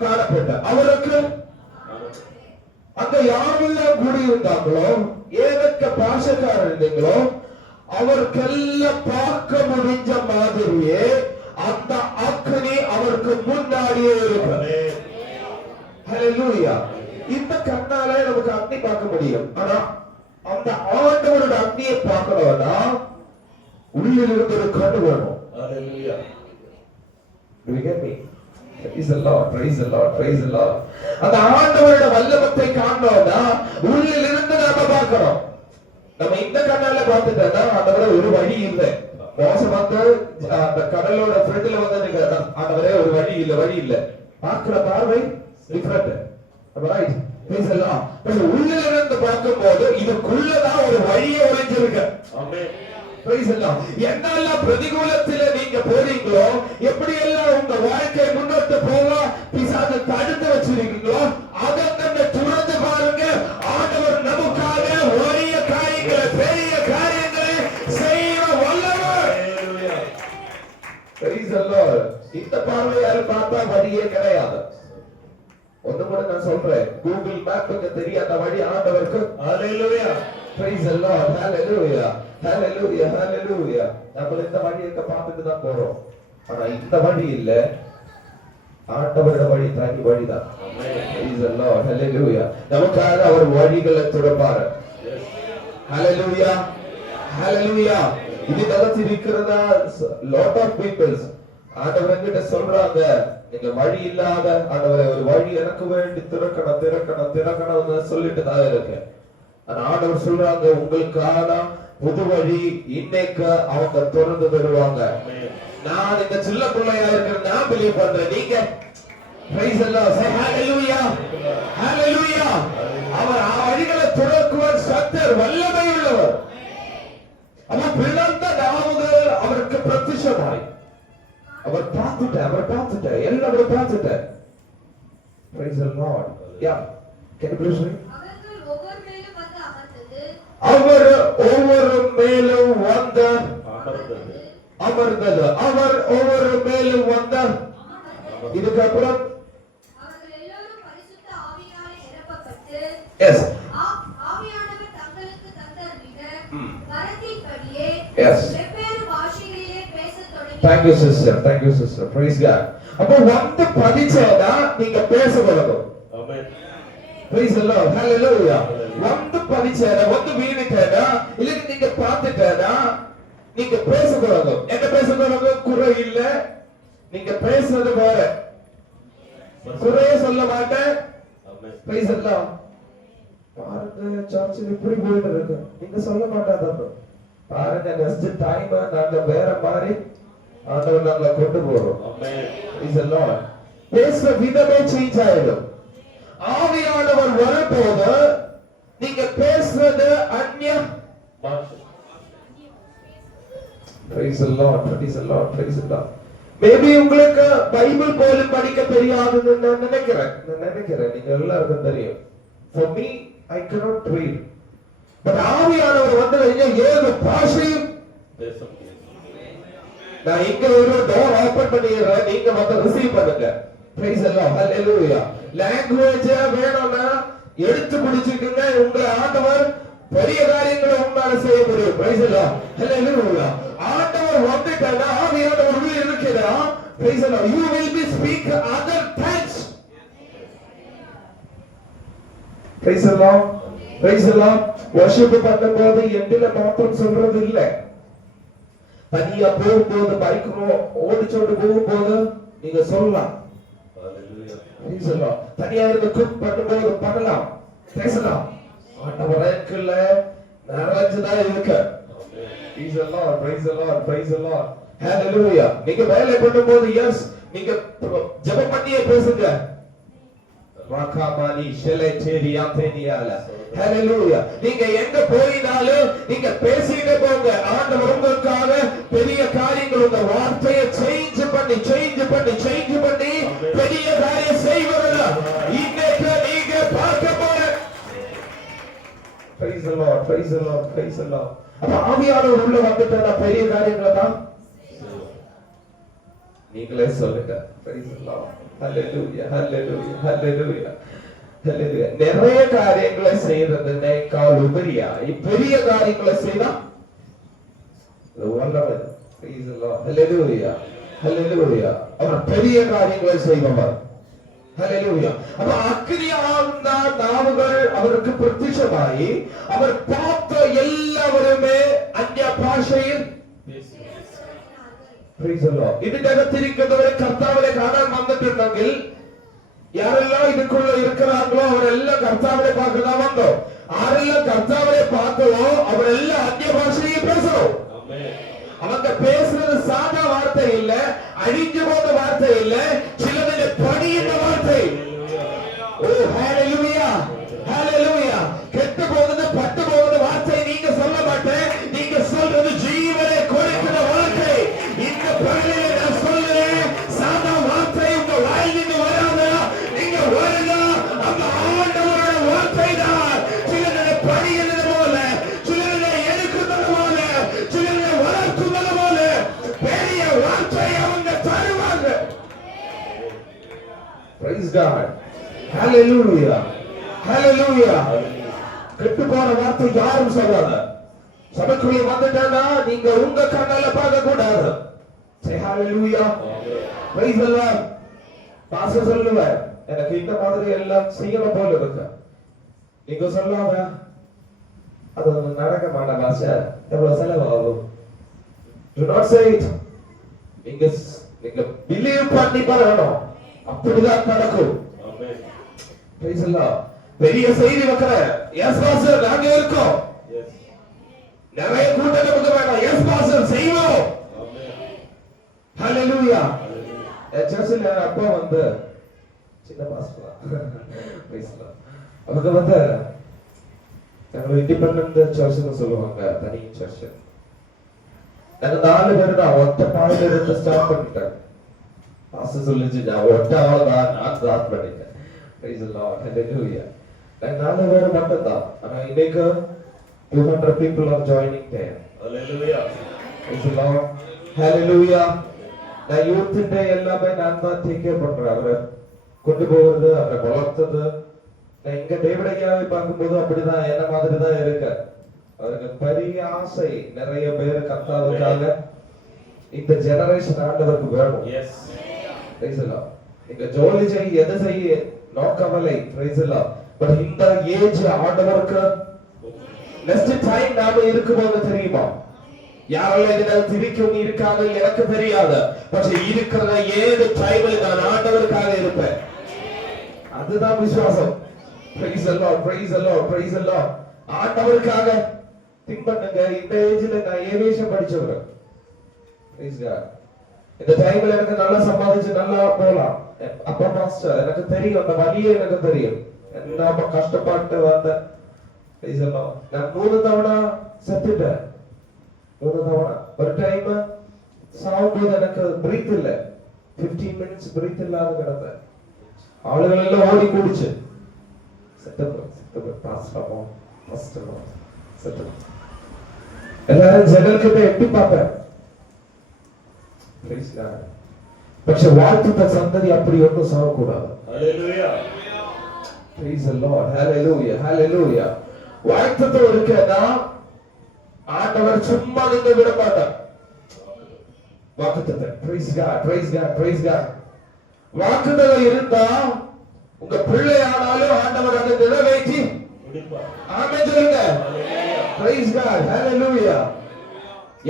காணப்பட்ட அவருக்கு அந்த யாரெல்லாம் கூடி இருந்தாங்களோ, ஏதற்க பாஷக்காரர் இருந்தீங்களோ, அவருக்கெல்லாம் பார்க்க முடிஞ்ச மாதிரியே அந்த அக்னி அவருக்கு முன்னாடியே இருக்கிறது. ஹalleluya. இந்த கண்ணால நமக்கு அக்னி பார்க்க முடியும். ஆனா அந்த ஆண்டவரோட அக்னியை பார்க்கணும்னா உள்ளில் இருந்து ஒரு கண்ணு வேணும். ஹalleluya. Do you get me? Praise the Lord, praise the Lord, praise the Lord. அந்த ஆண்டவரோட வல்லமையை காணணும்னா உள்ளில் இருந்து நாம பார்க்கணும். நம்ம இந்த கண்ணால பார்த்துட்டா ஆண்டவரே ஒரு வழி இல்லை. மோசம் வந்து அந்த கடலோட ஃப்ரண்ட்ல வந்து ஆண்டவரே ஒரு வழி இல்லை. பார்க்கிற பார்வை different. Right? praise the Lord. உள்ளில் இருந்து பார்க்கும்போது இதுக்குள்ளதான் ஒரு வழியே ஒளிஞ்சிருக்கு. ஆமென். praise the Lord. என்னெல்லாம் பிரதிகூலத்திலே நீங்க போறீங்களோ, எப்படி எல்லாம் உங்க வாழ்க்கை முன்னோட்டு போக பிசாசு தடுத்து வச்சிருக்கீங்களோ, அதை நம்ம துறந்து பாருங்க. ஆண்டவர் நமக்காக ஒரே காரியங்களை, பெரிய காரியங்களை செய்ய வல்லவர். praise the Lord. இந்த பார்வையால பார்த்தா வழியே கிடையாது. ஒண்ணு கூட நான் சொல்றேன், கூகுள் மேப்புக்கு தெரியாத வழி ஆண்டவருக்கு. ஹalleluya. praise the Lord. hallelujah, hallelujah, hallelujah. நம்ம இந்த வழியை பார்த்துட்டு தான் போறோம். ஆனா இந்த வழி இல்ல, ஆண்டவரோட வழி தனி வழிதான். ஆமென். praise the Lord. hallelujah. நமக்காக அவர் வழிகளை துறப்பாரு. hallelujah, hallelujah. இது தரத்தி இருக்கிறதா lot of people ஆண்டவர் கிட்ட சொல்றாங்க, நீங்க வழி இல்லாத ஆண்டவரே ஒரு வழி எனக்கு வேண்டி திறக்கணும்னு சொல்லிட்டு தான் இருக்கேன். ஆனா ஆண்டவர் சொல்றாங்க உங்களுக்கான புது வழி இன்னைக்கு அவங்க திறந்து தருவாங்க. நான் இந்த சின்ன பிள்ளையா இருக்கிற நான் பிலீவ் பண்றேன். நீங்க praise the Lord, say hallelujah, hallelujah. அவர் வழிகளை திறக்குவர், சத்தர் வல்லமை உள்ளவர். அவர் பிளந்த நாவுகள் அவருக்கு பிரத்யட்சமாய் அவர் பார்த்துட்ட எல்லாரும் பார்த்துட்ட. praise the Lord. yeah, can you please read? அவர் ஒவ்வொரு மேலும் வந்து அமர்ந்தது. அவர் ஒவ்வொரு மேலும் வந்த இதுக்கு அப்புறம் அவர்கள் எல்லாரும் பரிசுத்த ஆவியாலே நிரப்பப்பட்டு எஸ் ஆவியானவர் தங்களுக்கு தந்தருளின வரத்தின்படியே வெவ்வேறு பாஷைகளிலே பேசத் தொடங்கினார்கள். thank you sister, praise God. அப்போ வந்து பதிச்சேனா நீங்க பேச தொடங்கும். ஆமென். praise the Lord, hallelujah. வந்து பதிச்சேனா வந்து வீணிட்டேனா இல்ல நீங்க பார்த்துட்டேனா நீங்க பேச தொடங்கும். என்ன பேச தொடங்கும்? குறை இல்ல, நீங்க பேசுறது வேற, குறைய சொல்ல மாட்டேன். ஆமென். praise the Lord. பாருங்க சர்ச்சில் இப்படி போயிட்டு இருக்கு, நீங்க சொல்ல மாட்டாங்க. பாருங்க நெக்ஸ்ட் டைம் நாங்க வேற மாதிரி ஆண்டவர் நம்மளை கொண்டு போறோம். ஆமென். praise the Lord. பேசுற விதமே சேஞ்ச் ஆயிடும். ஆவியானவர் வரும்போது நீங்க பேசுறது அந்நிய பாஷை. praise the Lord, praise the Lord, praise the Lord. Maybe உங்களுக்கு பைபிள் போல படிக்க தெரியாதுன்னு நான் நினைக்கிறேன். நீங்க எல்லாருக்கும் தெரியும். for me I cannot read, but ஆவியானவர் வந்து ஏழு பாஷையும் பேச முடியும். நான் இங்க ஒரு டோர் ஓபன் பண்ணிடுறேன், நீங்க வந்து ரிசீவ் பண்ணுங்க. praise the Lord, hallelujah. Language வேணும்னா எடுத்து பிடிச்சிக்கங்க. உங்க ஆண்டவர் பெரிய காரியங்களை உங்களால செய்ய முடியும். praise the Lord, hallelujah. ஆண்டவர் வந்துட்டானா ஆவியானவர் உள்ள இருக்கிறா. praise the Lord. you will be speak other tongues. Praise the Lord. Praise the Lord. Worship பண்ணும்போது எண்டில மாத்திரம் சொல்றது இல்ல. தனியா போகும்போது பைக்ல ஓடிச்சோடு போகும்போது நீங்க சொல்லலாம். Praise the Lord. தனியா இருந்து குக் பண்ணும்போது பண்ணலாம். பேசலாம். ஆண்டவரேக்குள்ள நிறைஞ்சதா இருக்கு. Praise the Lord. Praise the Lord. Praise the Lord. Hallelujah. நீங்க வேலை பண்ணும்போது எஸ் நீங்க ஜெபம் பண்ணியே பேசுங்க. வாகாமானி ஷெலெட்டேரியா தேனியால. Hallelujah. நீங்க எங்க போயினாலும் நீங்க பேசிட்டே போங்க. ஆண்டவர் உங்களுக்காக பெரிய காரியங்கள் உங்க வார்த்தையை சேஞ்ச் பண்ணி பெரிய காரியம் செய்வதில்ல. இன்னைக்கு நீங்க பார்க்க போற. Praise the Lord. Praise the Lord. Praise the Lord. அப்ப ஆவியானவர் உள்ள வந்துட்டா பெரிய காரியங்களை தான் நீங்களே சொல்லுங்க. Praise the Lord. Hallelujah. Hallelujah. Hallelujah. Hallelujah. நிறைய காரியங்களை செய்யறதுனே கால் உபரியா பெரிய காரியங்களை செய்தா வல்லவர். Praise the Lord. Hallelujah. Hallelujah. அவர் பெரிய காரியங்களை செய்பவர். Hallelujah. அப்ப அக்கினியானந்த நாவுகள் அவருக்கு பிரத்யட்சமாயி அவர் பார்த்த எல்லாவருமே அந்நிய பாஷையில் Praise the Lord. ഇതിനകത്തിരിക്കുന്നവരെ കർത്താവിനെ കാണാൻ വന്നിട്ടുണ്ടെങ്കിൽ யாரெல்லாம் இதுக்குள்ள இருக்கிறாங்களோ அவரெல்லாம் கர்த்தாவினை பார்க்கதா வந்தோம். யாரெல்லாம் கர்த்தாவினை பார்த்தோ அவரெல்லாம் அந்நிய பாஷையை பேசணும். அவங்க பேசுறது சாதா வார்த்தை இல்ல, அழிஞ்சு போன வார்த்தை இல்ல, சிலதிலே படியுന്ന வார்த்தை. ஓ ஹalleluya. ஹalleluya. கெட்டு போகுது பட்டு போகுது வார்த்தை நீங்க சொல்ல மாட்டேன். நீங்க சொல்றது ஜீவனை கொடுக்கிற வார்த்தை. இந்த பகலிலே நான் சொல்றேன் சாதா வார்த்தை உங்க வாயிலிருந்து வராத. நீங்க வருங்க அந்த ஆண்டவரோட வார்த்தை தான். சிலதிலே படியுന്നത് போல, சிலதிலே எடுக்குறது போல, சிலதிலே வளர்க்குறது போல பெரிய வார்த்தை அவங்க தருவாங்க. Praise God. Hallelujah. Hallelujah. கெட்டு போன வார்த்தை யாரும் சொல்லாத. சபைக்குள்ளே வந்துட்டா நீங்க உங்க கண்ணால பார்க்க கூடாது. Say hallelujah. Praise the Lord. Pastor சொல்லுவார் எனக்கு இந்த மாதிரி எல்லாம் செய்யணும் போல இருக்கு. நீங்க சொல்லாம அது நடக்க மாட்டா பாஸ்டர். எவ்வளவு செலவாகும்? Do not say it. நீங்க பிலீவ் பண்ணி பாருங்க. அப்படிதான் நடக்கும். ஆமென். Praise the Lord. பெரிய செய்தி வைக்கிறேன். எஸ் பாஸ்டர் நாங்க இருக்கோம். எஸ். நிறைய கூட்டத்தை கொடுக்க வேண்டாம். எஸ் பாஸ்டர் செய்வோம். ஆமென். ஹalleluya. சர்ச்சில் அப்பா வந்து சின்ன பாஸ்டர். Praise the Lord. அவங்க வந்து நாங்க இண்டிபெண்டன்ட் சர்ச்னு சொல்லுவாங்க, தனி சர்ச். நாங்க 4 பேர் தான் ஒத்த பாயில இருந்து ஸ்டார்ட் பண்ணிட்டோம். பாஸ்டர் சொல்லிச்சு நான் ஒத்த ஆளு தான் நான் ஸ்டார்ட் பண்ணிட்டேன். Praise the Lord. Hallelujah. நாங்க 4 பேர் மட்டும் தான். ஆனா இன்னைக்கு 200 people are joining there. Hallelujah. Praise the Lord. Hallelujah. நான் யூத் டே எல்லாமே நான் தான் டேக் கேர் பண்றேன். அவரை கொண்டு போகிறது, அவரை வளர்த்தது. நான் இங்க டேவிடையாவை பார்க்கும்போது அப்படிதான் என்ன மாதிரி தான் இருக்கு. அவருக்கு பெரிய ஆசை, நிறைய பேர் கர்த்தாவுக்காக இந்த ஜெனரேஷன் ஆண்டவருக்கு வேணும். எஸ். Praise the Lord. நீங்க ஜோலி செய்ய எது செய்ய நோக்கமலை. Praise the Lord. பட் இந்த ஏஜ் ஆண்டவருக்கு நெக்ஸ்ட் டைம் நாம இருக்கும்போது தெரியுமா யாரெல்லாம் இதனால திரிக்கும் இருக்காங்க எனக்கு தெரியாது. பட் இருக்கிற ஏது டைமில் நான் ஆண்டவருக்காக இருப்பேன். அதுதான் விசுவாசம். Praise the Lord. Praise the Lord. Praise the Lord. ஆண்டவருக்காக திங்க் பண்ணுங்க. இந்த ஏஜ்ல நான் ஏவியேஷன் படிச்சவன். Praise God. இந்த டைம்ல எனக்கு நல்லா சம்பாதிச்சு நல்லா போலாம். அப்பா மாஸ்டர் எனக்கு தெரியும், அந்த வழியே எனக்கு தெரியும். என்ன கஷ்டப்பட்டு வந்த. Praise the Lord. நான் 3 தவணை செத்துட்டேன். 3 தவணை. ஒரு டைம் சாவும்போது எனக்கு பிரீத் இல்ல. 15 மினிட்ஸ் பிரீத் இல்லாத கிடந்தேன். ஆளுகள் எல்லாம் ஓடி கூடிச்சு. செத்துப்பேன். பாஸ்டர் எல்லாரும் ஜன்னல்கிட்ட எட்டி பார்ப்பேன். പക്ഷെ വാഴ്ത്തുന്ന സന്തതി அப்படி ஒன்றும் சாகக்கூடாது. Hallelujah. Praise the Lord. Hallelujah. Hallelujah. வாய்த்தது இருக்கேன்னா ஆண்டவர் சும்மா நின்று விட மாட்டார். வாக்குத்தத்தம். Praise God. Praise God. Praise God. வாக்குத்தத்தம் இருந்தா உங்க பிள்ளையானாலும் ஆண்டவர் அதை நிறைவேற்றி ஆமென் சொல்லுங்க. Praise God. Hallelujah.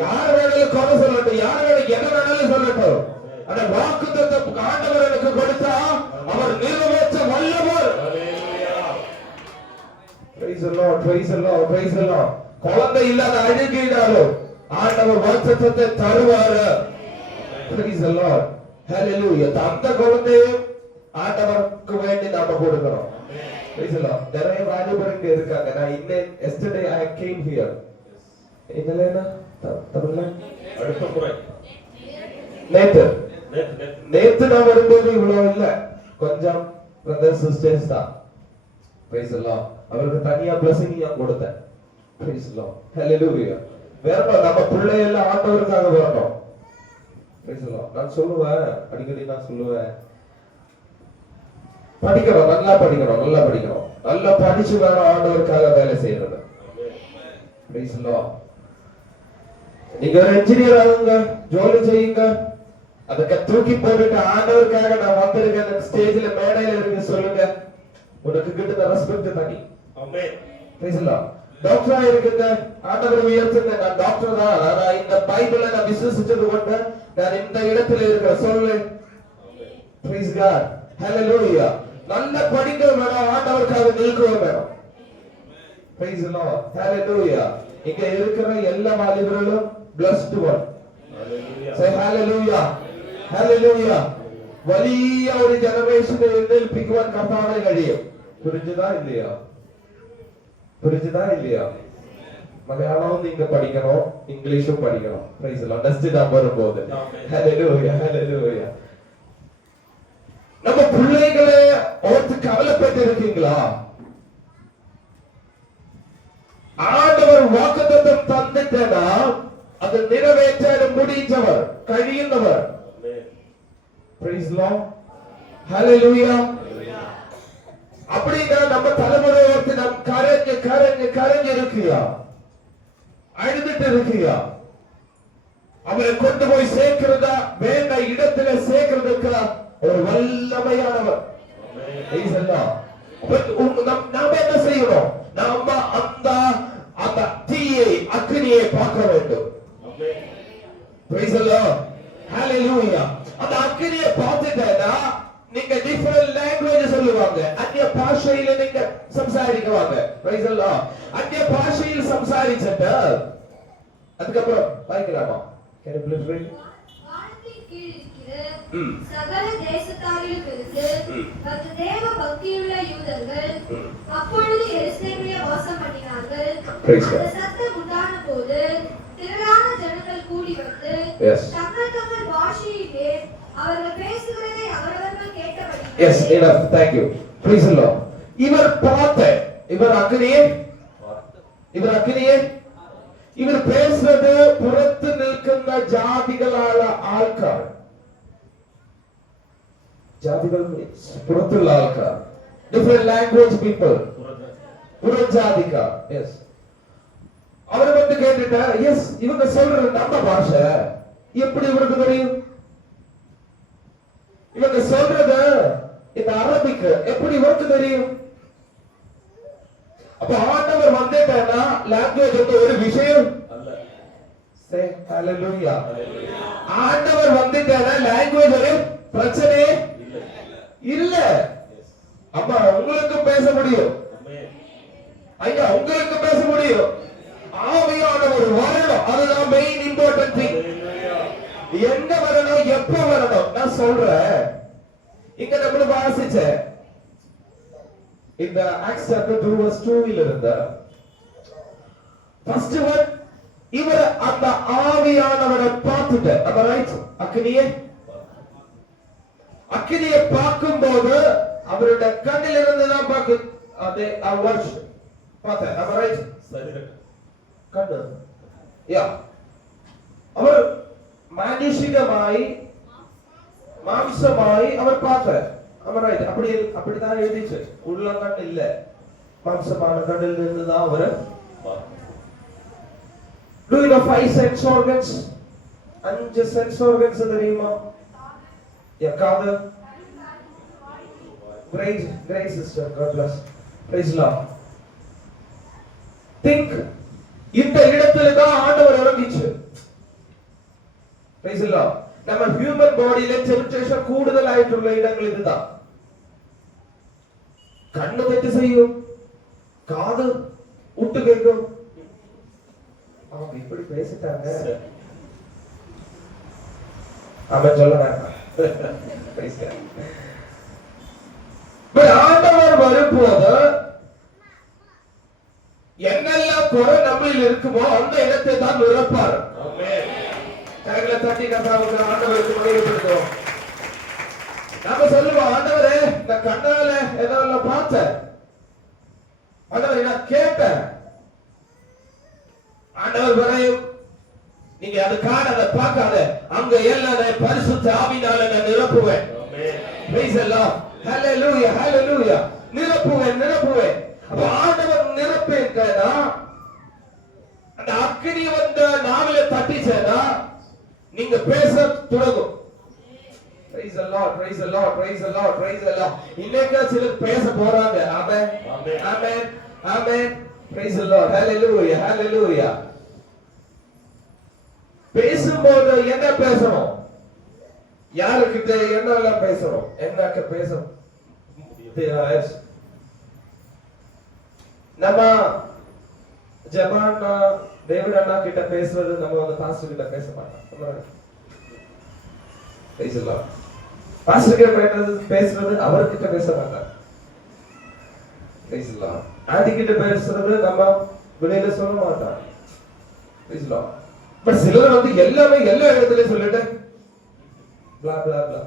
யார் வேணாலும் குறை சொல்லட்டும், யார் வேணாலும் என்ன வேணாலும் சொல்லட்டும், அந்த வாக்குத்தத்தம் ஆண்டவர் எனக்கு கொடுத்தா அவர் நிறைவேற்ற வல்லவர். Praise the Lord, praise the Lord, praise the Lord. குழந்தை இல்லாத அழுகினாலும் ஆண்டவர் வாக்குத்தத்தத்தை தருவார். Praise the Lord. Hallelujah. அந்த குழந்தையும் ஆண்டவருக்கு வேண்டி நாம கொடுக்கிறோம். Praise the Lord. நிறைய வாலிபருங்க இருக்காங்க. நான் இன்னும் yesterday I came here. என்னலேனா தமிழ்ல அடுத்த முறை நேத்து நான் வரும்போது இவ்வளவு இல்ல, கொஞ்சம் பிரதர்ஸ் சிஸ்டர்ஸ் தான். Praise the Lord. அவருக்கு தனியா blessing நான் கொடுத்தேன். Praise the Lord. Hallelujah. வேற நம்ம பிள்ளை எல்லாம் ஆண்டவருக்காக வரணும். Praise the Lord. நான் சொல்லுவேன், அடிக்கடி நான் சொல்லுவேன், படிக்கணும், நல்லா படிக்கணும், நல்லா படிக்கணும், நல்லா படிச்சு வேற ஆண்டவருக்காக வேலை செய்யறது. Praise the Lord. நீங்க ஒரு இன்ஜினியர் ஆகுங்க, ஜோலி செய்யுங்க, அதுக்கு தூக்கி போட்டுட்டு ஆண்டவருக்காக நான் வந்திருக்கேன் ஸ்டேஜ்ல மேடையில இருக்கு சொல்லுங்க, உனக்கு கிட்ட ரெஸ்பெக்ட் தனி. ஆமென். Praise the Lord. டாக்டரா இருக்குங்க, ஆண்டவர் உயர்த்துங்க, நான் டாக்டர் தான், நான் இந்த பைபிளை நான் விசுவாசிச்சது கொண்டு நான் இந்த இடத்துல இருக்கிற சொல்லு. Praise God. Hallelujah. நல்ல படிக்க வேணும், ஆண்டவருக்காக நிற்க வேணும். Praise the Lord. Hallelujah. இங்க இருக்கிற எல்லா வாலிபர்களும் blessed one. Hallelujah. Say hallelujah. Hallelujah. വലിയ ഒരു ജനറേഷനെ എഴുന്നേൽപ്പിക്കുവാൻ കർത്താവിന് കഴിയും. புரிஞ்சுதா இல்லையா? புரிஞ்சுதா இல்லையா? மலையாளம் நீங்க படிக்கணும், இங்கிலீஷும் படிக்கணும். Praise the Lord. டெஸ்ட் தான் வரும்போது. Hallelujah. Hallelujah. நம்ம பிள்ளைகளை ஓர்த்து கவலைப்பட்டு இருக்கீங்களா? ஆண்டவர் வாக்குத்தத்தம் தந்துட்டேனா அதை நிறைவேற்ற முடிஞ்சவர், കഴിയുന്നவர். Praise the Lord. Hallelujah. அப்படின்னா நம்ம தலைமுறை ஓர்த்து நம் கரஞ்சு கரஞ்சு கரஞ்சு இருக்கியா, அழுதுட்டு இருக்கியா? அவரை கொண்டு போய் சேர்க்கிறதா, வேண்ட இடத்துல சேர்க்கிறதுக்கு ஒரு வல்லமையானவர். நாம என்ன செய்யணும்? நாம அந்த தீயை அக்னியை பார்க்க வேண்டும். Praise the Lord. Hallelujah. அந்த அக்னியை பார்த்துட்டேன்னா நீங்க டிஃபரண்ட் லாங்குவேஜ் சொல்லுவாங்க, அந்நிய பாஷையில நீங்க சம்சாரிக்குவாங்க. Praise the Lord. அந்நிய பாஷையில் சம்சாரிச்சிட்டு அதுக்கப்புறம் வாய்க்கலாமா? Can you please read? வானத்தின் கீழ் இருக்கிற சகல தேசத்தாரிலும் இருந்து 10 தேவ பக்தியுள்ள யூதர்கள் அப்பொழுது எருசலேமிலே வாசம் பண்ணினார்கள். அந்த சத்தம் உண்டான போது திரளான ஜனங்கள் கூடி வந்து தங்கள் தங்கள் பாஷையிலே அவர்கள் பேசுகிறதை அவரவர்கள் கேட்டபடியால். Yes, enough. Thank you. Praise the Lord. இவர் பார்த்த இவர் அக்னியே இவர் பேசுறது புறத்து நிற்கின்ற ஜாதிகளால ஆள்கார், ஜாதிகள் புறத்துள்ள ஆள்கார், different language people, புறஜாதிகா. எஸ், அவர் வந்து கேட்டுட்டா, எஸ் இவங்க சொல்றது நம்ம பாஷை, எப்படி இவருக்கு தெரியும்? இவங்க சொல்றது இந்த அரபிக் எப்படி இவருக்கு தெரியும்? அப்ப ஆண்டவர் வந்துட்டானா லாங்குவேஜ் வந்து ஒரு விஷயம் அல்ல. சே ஹalleluya. ஆண்டவர் வந்துட்டானா லாங்குவேஜ் ஒரு பிரச்சனை இல்ல. அம்மா உங்களுக்கு பேச முடியும், ஐயா உங்களுக்கு பேச முடியும். ஆவியானவர் வரணும், அதுதான் மெயின் இம்பார்ட்டன்ட் திங். எங்க வரணும், எப்ப வரணும்? நான் சொல்றேன், இங்க நம்ம வாசிச்ச இந்த Acts chapter 2 verse 2 ல இருந்த first one, இவர் அந்த ஆவியானவரை பார்த்துட்ட, அப்ப ரைட், அக்கினியை பார்க்கும்போது அவருடைய கண்ணில் இருந்து தான் பார்க்க அதே அவர்ஷ் பார்த்த, அப்ப ரைட், கண்ணு யா அவர் மானுஷிகமாய் மாம்சமாய் அவர் பார்த்தார். ரைட், அப்படிதான் எழுதிச்சு. உள்ளங்கண் இல்ல, மாம்சமான கண்ணில் இருந்து தான் அவர். Do you know 5 sense organs? 5 sense organs தெரியுமா? காது, Great, great sister. God bless. Praise the Lord. Think. இந்த இடத்துல தான் ஆண்டவர் இறங்கிச்சு. Praise the Lord. நம்ம ஹியூமன் பாடியில டெம்ப்டேஷன் கூடுதல் ஆയിട്ടുள்ள இடங்கள் இதுதான். கண்ணு தெட்டு செய்யும், காது விட்டு கேட்கும். அவங்க இப்படி பேசிட்டாங்க. அவன் சொல்ல வேண்டாம். ஆண்டவர் வரும்போது என்னெல்லாம் குறை நம்மளில் இருக்குமோ அந்த இடத்தை தான் நிரப்பார். கைகளை தட்டி கசாவுக்கு ஆண்டவருக்கு முன்னிலைப்படுத்துவோம். நாம சொல்லுவோம், ஆண்டவரே இந்த கண்ணால ஏதோ பார்த்தேன், ஆண்டவரை நான் கேட்டேன். ஆண்டவர் வரையும் நீங்க அது காணாத பார்க்காத அங்க எல்லாம் பரிசுத்த ஆவியினால நான் நிரப்புவேன். Praise the Lord. Hallelujah, hallelujah. நிரப்புவேன். அப்ப ஆண்டவர் நிரப்பேன்னா அந்த அக்கினி வந்த நாவில தட்டிச்சேனா நீங்க பேச தொடங்கும். Praise the Lord, praise the Lord, praise the Lord, praise the Lord. இன்னைக்கு சிலர் பேச போறாங்க. ஆமென், ஆமென், ஆமென். Praise the Lord, hallelujah, hallelujah. பேசும்போது என்ன பேசணும்? யாருக்கிட்ட என்னெல்லாம் பேசணும்? என்னக்க பேசணும்? நம்ம ஜபான் தேவட அண்ணா கிட்ட பேசுறது நம்ம அந்த பாஸ்டர் கிட்ட பேச மாட்டோம். பேசலாம். பாஸ்டர் கிட்ட பேசுறது அவர்கிட்ட பேச மாட்டோம். பேசலாம். ஆண்டி கிட்ட பேசுறது நம்ம வெளியில சொல்ல மாட்டோம். பேசலாம். பட் சிலர் வந்து எல்லாமே எல்லா இடத்துலயும் சொல்லிட்டு blah blah blah.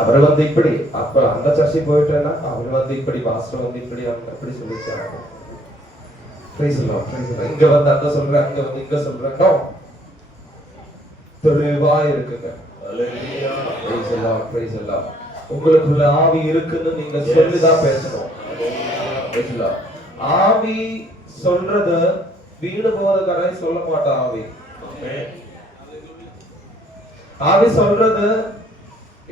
அப்புறம் வந்து இப்படி அப்ப அந்த சர்ச்சைக்கு போயிட்டேன்னா அவர் வந்து இப்படி பாஸ்டர் வந்து இப்படி அப்படி சொல்லிச்சாங்க. Praise the Lord, praise the Lord. இங்க வந்து அங்க சொல்றேன், அங்க வந்து இங்க சொல்றேன். நோ, தெளிவா இருக்குங்க. Hallelujah, praise the Lord, praise the Lord. உங்களுக்குள்ள ஆவி இருக்குன்னு நீங்க சொல்லிதான் பேசணும். Praise the Lord. ஆவி சொல்றது வீடு போற கதை சொல்ல மாட்டா ஆவி. ஆவி சொல்றது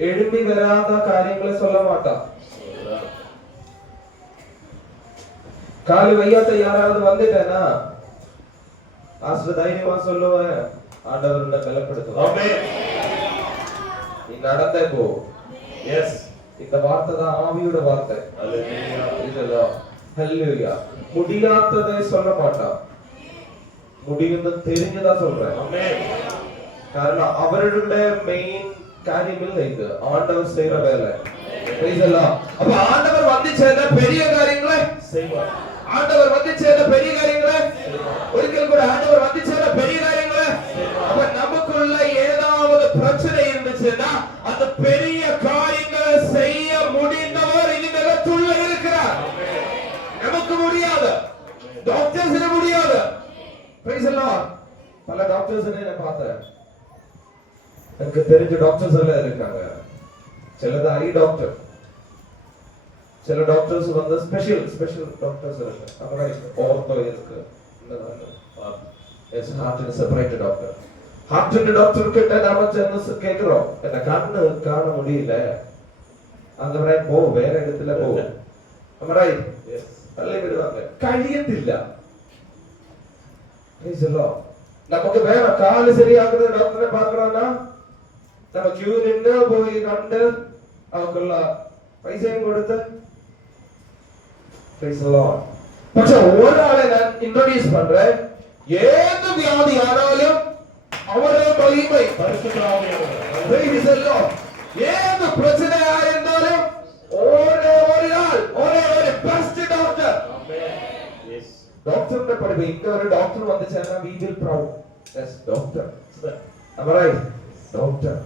எழுப்பி வராத காரியங்களை சொல்ல மாட்டா. காலி வையாத்த யாராவது வந்துட்டேனா ஆஸ்ர தைரியமா சொல்லுவேன், ஆண்டவர் உன்னை பலப்படுத்துவார். ஆமென். நீ நடந்தே போ. எஸ், இந்த வார்த்தை தான் ஆவியோட வார்த்தை. ஹalleluya, ஹalleluya. முடியாததை சொல்ல மாட்டா, முடியும்னு தெரிஞ்சுதான் சொல்றேன். ஆமென். காரணம் அவருடைய மெயின் காரியம் இல்லை, இது ஆண்டவர் செய்யற வேலை. Price the Lord. அப்ப ஆண்டவர் வந்து செய்த பெரிய காரியங்களை செய்வார். ஆண்டவர் வந்து செய்த பெரிய காரியங்களை ஒருத்தர் கூட ஆண்டவர் வந்து செய்த பெரிய காரியங்களை. அப்ப நமக்குள்ள ஏதாவது பிரச்சனை இருந்துச்சுன்னா அந்த பெரிய காரியங்களை செய்ய முடிந்தவர் இந்த இடத்துல இருக்கிறார். நமக்கு முடியாது, டாக்டர்ஸ் முடியாது. Praise the lord. பல டாக்டர்ஸ் நான் பார்த்தேன், எனக்கு தெரிஞ்ச டாக்டர்ஸ் எல்லாம் இருக்காங்க. சிலது ஐ டாக்டர், சில டாக்டர்ஸ் வந்து ஸ்பெஷல் டாக்டர்ஸ் இருக்கு. அப்புறம் ஆர்த்தோ இருக்கு. Yes, heart separate doctor. Heart doctor கிட்ட நாம சென்று கேக்குறோம், என்ன கண்ணு காண முடியல, அந்த மாதிரி போ, வேற இடத்துல போ. ரைட், தள்ளி விடுவாங்க, கழியத்தில்ல. நமக்கு வேற காலு சரியாகுது டாக்டரை பாக்குறோம்னா நம்ம கியூ நின்று போய் கண்டு அவங்களுக்குள்ள பைசையும் கொடுத்து പക്ഷെ ഒരാളെ ഞാൻ ഇൻട്രോഡ്യൂസ് பண்றேன். ஏது வியாதி ஆனாலும் அவரே மகிமை ஏது பிரச்சனை ஆயிருந்தாலும் ஒரே ஒரு ஆள், ஒரே ஒரு பெஸ்ட் டாக்டர். டாக்டர் படிப்பு இங்க ஒரு doctor வந்துச்சேன்னா we will proud. Yes, doctor. Am I right? Doctor.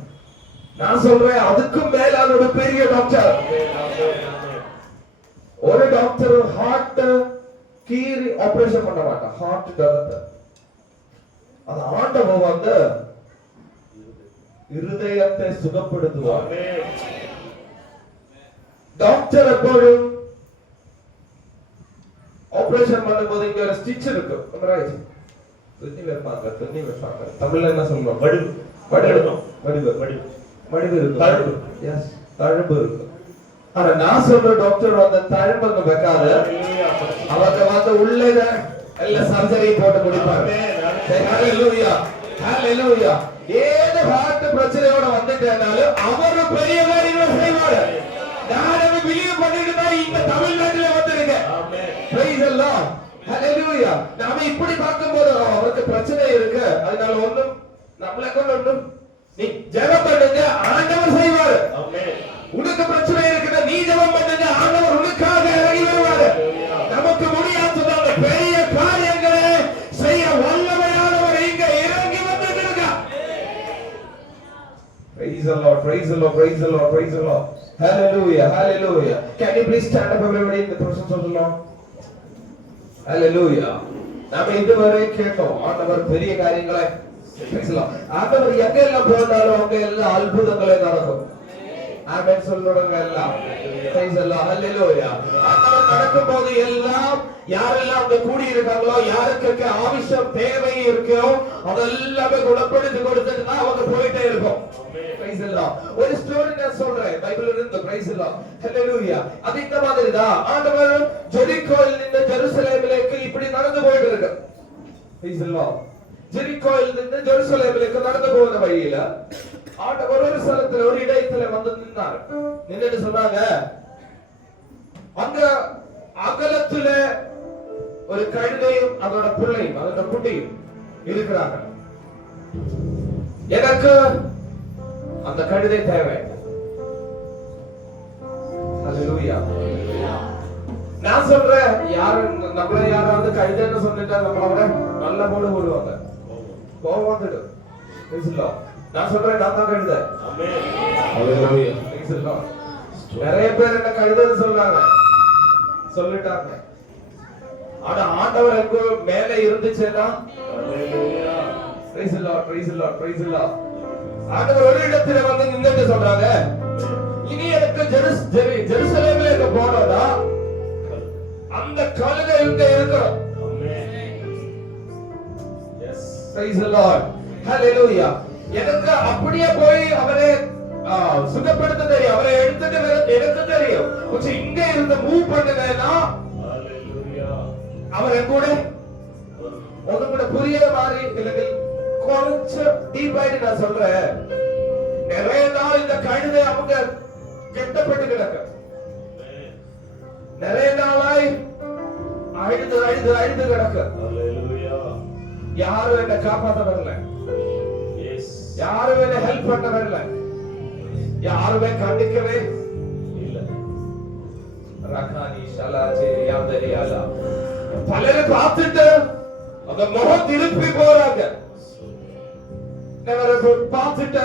நான் சொல்றேன் அதுக்கு மேலான ஒரு பெரிய டாக்டர். ஒரு டாக்டர் ஹார்ட் கீறி ஆபரேஷன் பண்ண மாட்டான், ஹார்ட் டாக்டர். அது ஆண்டவர் வந்து இருதயத்தை சுகப்படுத்துவார். டாக்டர் எப்போதும் ஆபரேஷன் பண்ணும்போது இங்க ஒரு ஸ்டிச் இருக்கு. துணி வைப்பாங்க. தமிழ்ல என்ன சொல்லுவோம்? மடிவு இருக்கும். தழும்பு இருக்கும். ஆனா நான் சொல்ற டாக்டர் வந்து தழும்புங்க வைக்காத, அவங்க வந்து உள்ளே எல்லாம் சர்ஜரி போட்டு முடிப்பாங்க. ஹalleluya ஹalleluya. ஏதோ ஹார்ட் பிரச்சனையோட வந்துட்டேனாலும் அவர் பெரிய காரியங்களை செய்வார். நானே பிலீவ் பண்ணிட்டு தான் இந்த தமிழ்நாட்டுல வந்திருக்கேன். ஆமென். praise the lord. ஹalleluya. நாம இப்படி பார்க்கும்போது அவருக்கு பிரச்சனை இருக்கு, அதனால ஒண்ணும் நம்மள கொண்டு ஒண்ணும் நீ ஜெபம் பண்ணுங்க, ஆண்டவர் செய்வார். ஆமென். உனக்கு பிரச்சனை இருக்குன்னா நீ ஜெபம் பண்ணுங்க, ஆண்டவர் உனக்காக இறங்கி வருவார். நமக்கு முடியாததால பெரிய காரியங்களை செய்ய வல்லமையானவர் இங்க இறங்கி வந்திருக்கிறார். Praise the Lord, praise the Lord, praise the Lord, praise the Lord. Hallelujah, hallelujah. Can you please stand up everybody in the presence of the Lord? Hallelujah. நாம இதுவரை கேட்டோம் ஆண்டவர் பெரிய காரியங்களை செய்யலாம். ஆண்டவர் எங்கெல்லாம் போனாலும் அங்க எல்லாம் அற்புதங்களே நடக்கும். ஆமென் சொல்லுங்க எல்லாம். praise the Lord, hallelujah. ஆண்டவர் நடக்கும்போது எல்லாம் யாரெல்லாம் அங்க கூடி இருக்காங்களோ, யாருக்கு ஆவிஷம் தேவை இருக்கோ அதெல்லாமே குணப்படுத்தி கொடுத்துட்டு தான் அவங்க போயிட்டே இருக்கும். praise the Lord. ஒரு ஸ்டோரி நான் சொல்றேன் பைபிள்ல இருந்து. praise the Lord, hallelujah. அது இந்த மாதிரி தான் ஆண்டவர் ஜெரிகோவில் இருந்து ஜெருசலேமிലേക്ക് இப்படி நடந்து போயிட்டு இருக்கு. praise the Lord. ஜெரிகோவில் இருந்து ஜெருசலேமிലേക്ക് நடந்து போற வழியில ஆண்டவர் ஒரு ஸ்தலத்துல ஒரு இடத்துல வந்து நின்னார். நின்னுட்டு சொன்னாங்க, அங்க அகலத்துல ஒரு கழுதையும் அதோட பிள்ளையும் அதோட குட்டியும் இருக்கிறாங்க. எனக்கு அந்த கழுதை தேவை. ஹalleluya. நான் சொல்றேன், யாரு நம்மள யாராவது கழுதைன்னு சொல்லிட்டா நம்மள நல்ல போடுவாங்க, கோவம் வந்துடும். நான் சொல்றேன், நான் தான் கழுதை. ஆமென். ஹalleluya. நிறைய பேர் என்ன கழுதைன்னு சொல்றாங்க, சொல்லிட்டாங்க. ஆனா ஆண்டவர் எங்க மேல இருந்துச்சுன்னா ஹalleluya. praise the Lord, praise the Lord, praise the Lord. ஆண்டவர் ஒரு இடத்துல வந்து நின்னுட்டு சொல்றாங்க, இனி எனக்கு ஜெருசலேமிலே போறதா அந்த கழுதை இங்க இருக்கணும். Amen. Yes, praise the Lord, hallelujah. எனக்கு அப்படியே போய் அவரை சுகப்படுத்த தெரியும், அவரை எடுத்துட்டு எனக்கு தெரியும். கொஞ்சம் இங்க இருந்து மூவ் பண்ணுங்கன்னா ஹalleluya அவரை கூட உங்களுக்கு புரியுற மாதிரி இல்லைங்க. கொஞ்சம் டீப்பாயிட்டு நான் சொல்றேன், நிறைய நாள் இந்த கழுதை அவங்க கெட்டப்பட்டு கிடக்கு. நிறைய நாளாய் அழுது அழுது அழுது கிடக்கு. ஹalleluya. யாரும் என்ன காப்பாற்ற வரல, யாரும் என்ன ஹெல்ப் பண்ண வரல, யாருமே கண்டிக்கவே இல்ல. ரகானி ஷலாச்சே யாதரியாலா பலரை பார்த்துட்டு அந்த முகம் திருப்பி போறாங்க. never பார்த்துட்டு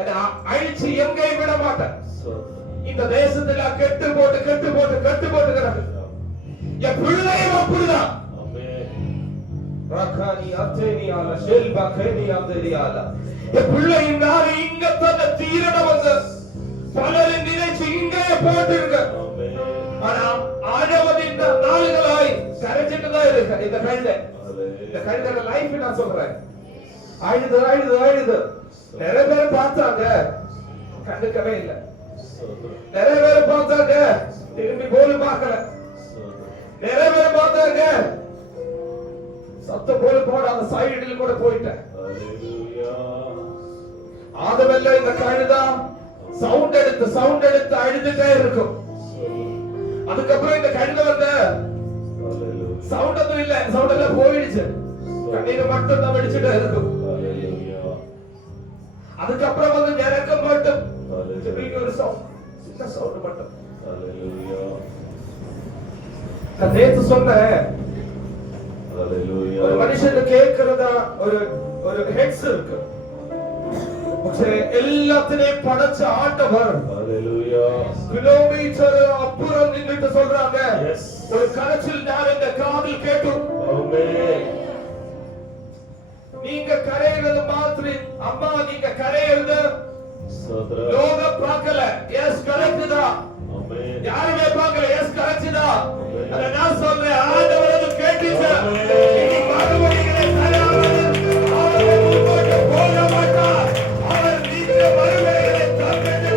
என்ன அழிச்சு எங்கேயும் விட மாட்டேன். இந்த தேசத்துல கெட்டு போட்டு கிடக்கு. என் பிள்ளையும் அப்படிதான். ரகானி அத்தேனியாலா ஷெல்பா கேனியாதரியாலா என் பிள்ளையும் நாளை இங்க தன்னை தீரண வந்து பலரும் நினைச்சு இங்கே போட்டிருக்க. ஆனா ஆழவதின் நாளுகளாய் கரைச்சிட்டு தான் இருக்கு இந்த கழுதை. இந்த கழுதை லைஃப் நான் சொல்றேன், அழுது அழுது அழுது. நிறைய பேர் பார்த்தாங்க, கண்டுக்கவே இல்லை. நிறைய பேர் பார்த்தாங்க, திரும்பி போல பார்க்கல. நிறைய பேர் பார்த்தாங்க, சத்த போல போட அந்த சைடில் கூட போயிட்டேன். ஆதவெல்லாம் இந்த கழுதா சவுண்ட் எடுத்து அழுதுட்டே இருக்கும். அதுக்கப்புறம் இந்த கழுதை வந்த சவுண்ட் எதுவும் இல்ல, சவுண்ட் எல்லாம் போயிடுச்சு, கண்ணீர் மட்டும் தான் வெடிச்சுட்டே இருக்கும். அதுக்கப்புறம் வந்து இறக்கம் மட்டும் ஒரு சவுண்ட், சின்ன சவுண்ட் மட்டும். நான் நேத்து சொன்னேன், ஒரு மனுஷன் கேட்கிறதா ஒரு ஹெட்ஸ் இருக்கு. எல்லாத்தினையும் படைச்ச ஆண்டவர் கிலோமீட்டர் அப்புறம் நின்னுட்டு சொல்றாங்க, ஒரு கரைச்சல் நான் இந்த காதில் கேட்டும். நீங்க கரையிறது மாத்திரி அம்மா, நீங்க கரையிறது லோக பார்க்கல. எஸ் கரெக்ட் தான், யாருமே பார்க்கல. எஸ் கரெக்ட் தான். அத நான் சொல்றேன், ஆண்டவரது கேட்டுச்சு. நீ மறுபடிகளை தராமல் அவர் போக மாட்டார். அவர் நீங்க மறுபடிகளை தந்துட்டு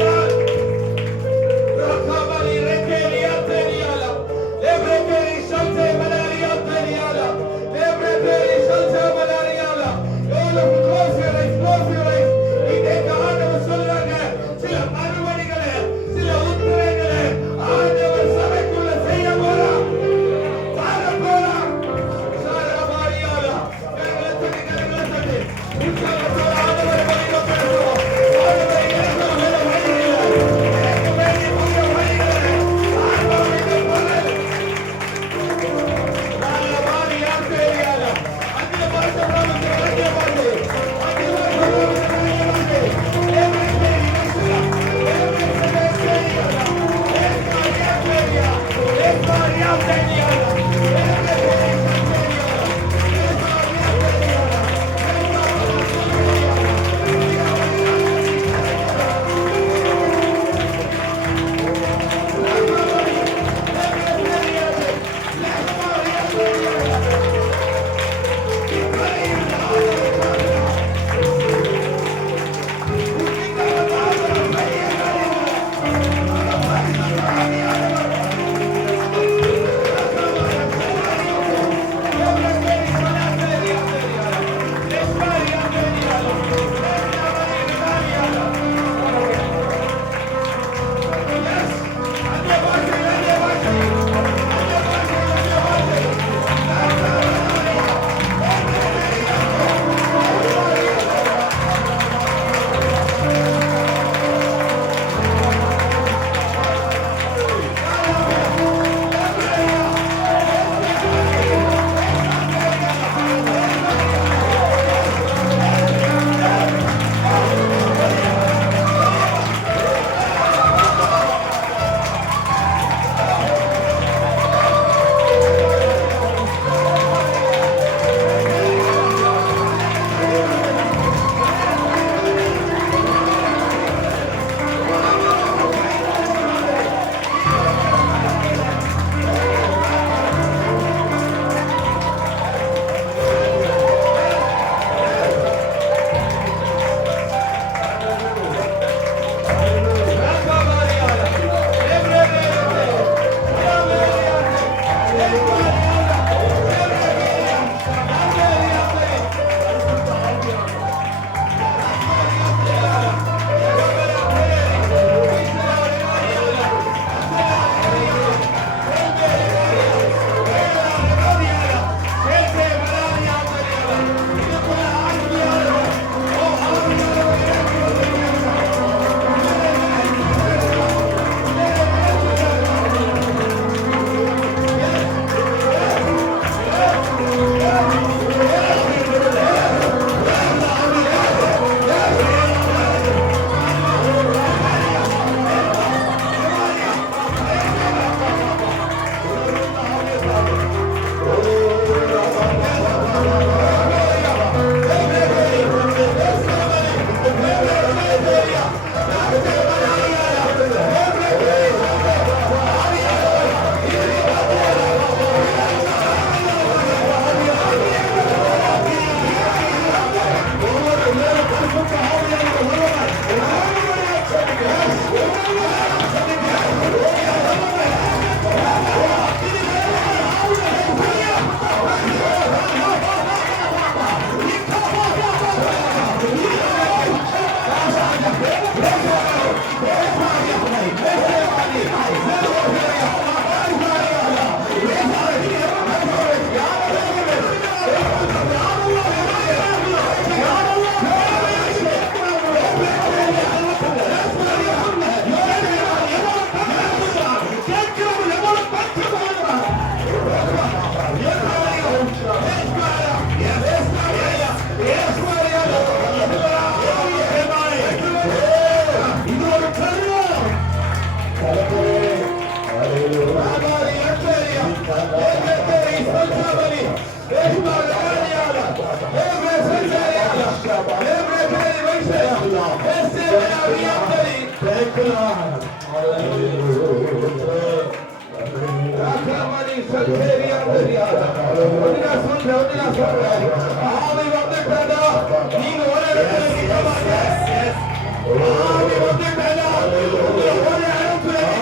ஆவி வந்துட்டேனா உங்களை ஒரு அனுப்புறேன்.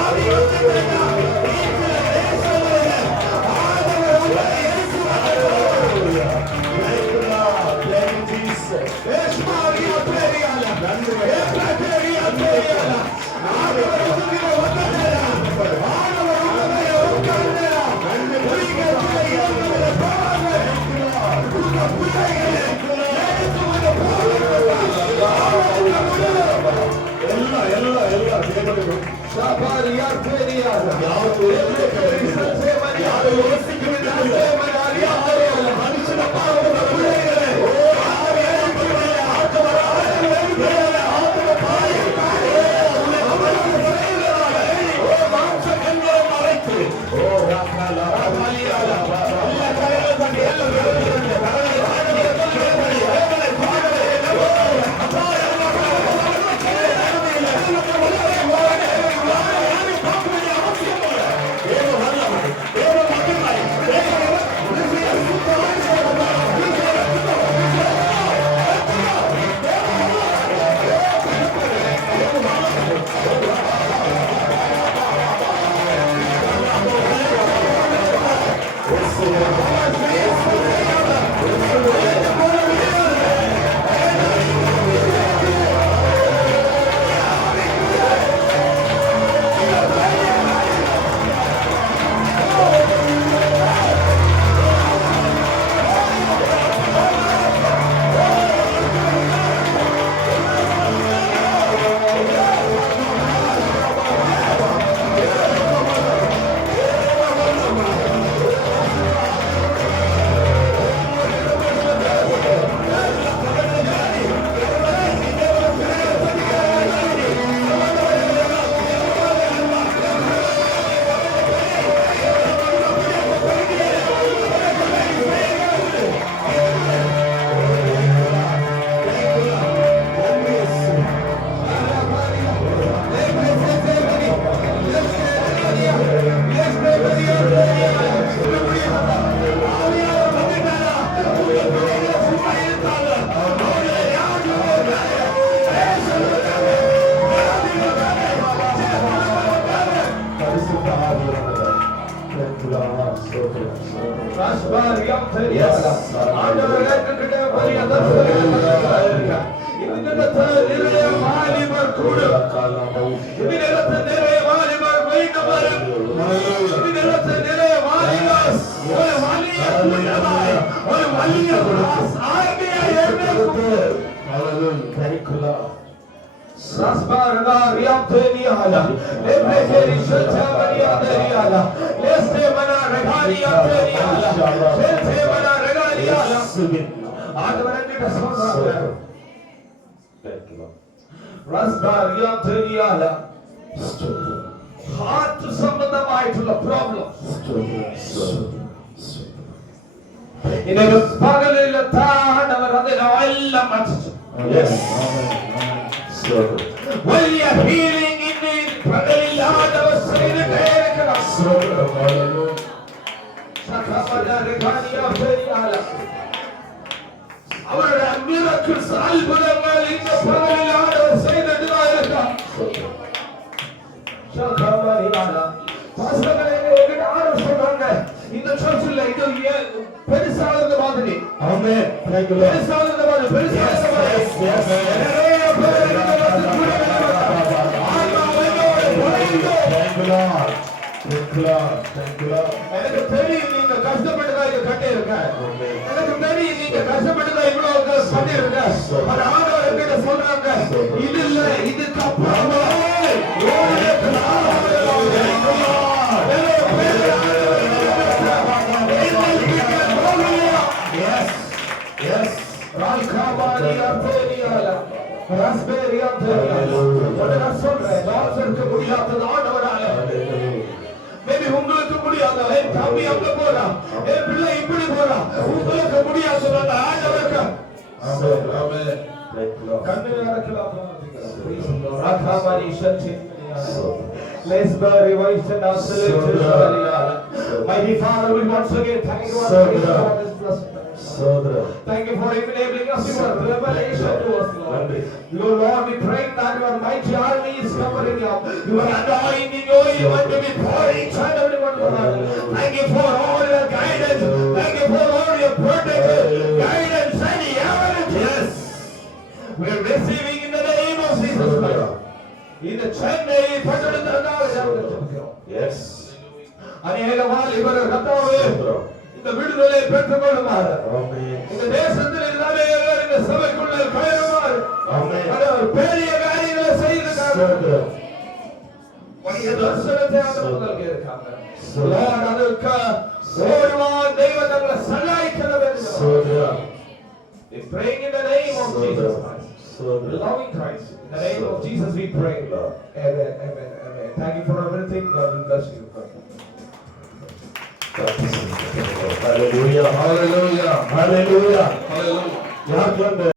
ஆவி வந்துட்டேனா வீட்டுல பேசுறேன். ஆண்டவர் உங்களை இயேசு സംബന്ധമായിട്ടുള്ള പ്രോബ്ലം ഇതൊരു പകലിലെ താണ്ടവർ അതിനെല്ലാം മാറ്റിച്ചു. വലിയ ഹീലിംഗ് ഇന്ന് പകലില്ലാത്തവർ ചെയ്തിട്ടേ ഇരിക്കണം. അവരുടെ മിറക്കിൾസ് അത്ഭുതങ്ങൾ ഇന്ന് പകലില്ലാത്തവർ ചെയ്തിട്ടായിരിക്കാം. இந்த சர்ச்சில் இது பெருசானது மாதிரி பெருசானது மாதிரி பெருசானது மாதிரி நிறைய பேர் எனக்கு தெரியும் நீங்க கஷ்டப்பட்டுதான் இங்க கட்டி இருக்க. எனக்கு தெரியும் நீங்க கஷ்டப்பட்டுதான் இவ்வளவு பண்ணி இருக்க. அது ஆண்டவர் என்கிட்ட சொல்றாங்க, இது இல்ல இதுக்கு அப்புறமா உங்களுக்கு முடியாது. என் தம்பி அங்க போறான், என் பிள்ளை இப்படி போறான், உங்களுக்கு முடியாது. Let's be revived and accelerated. Mighty Father, we once again thank you for this blessing. சோதரம். Thank you for enabling us your revelation to us, Lord. நன்றி. Lord, we pray that your mighty army is covering up. Your anointing, oh, you want to be pouring each and every one of us. Thank you for all your guidance. Thank you for all your protection, guidance and evidence. Yes. We are receiving in the name of Jesus Christ. இந்த சென்னை பட்டணத்திற்காக ஜெபிக்கிறோம். Yes. அநேக வாலிபர்கள் கர்த்தாவே சோதரம். இந்த விடுதலை பெற்றுக்கொள்ளுமாறு ஆமென். இந்த தேசத்தில் இல்லாதவர்கள் இந்த சபைக்குள்ள கயறுமாறு ஆமென். அவர் பெரிய காரியங்களை செய்திருக்காங்க. சோதரம். உடைய தரிசனத்தை அவர்களுக்கு இருக்காங்க. சோதரம். Lord, அதற்கு ஓடுவான் தெய்வம் தங்களை சல்லாய்க்கிறது. சோதரம். We pray in the name of Jesus Christ. சோதரம். Loving Christ. In the name of Jesus we pray. Amen, amen, amen. Thank you for everything. God will bless you. Hallelujah. Hallelujah. Hallelujah. Hallelujah. யாருக்கு அந்த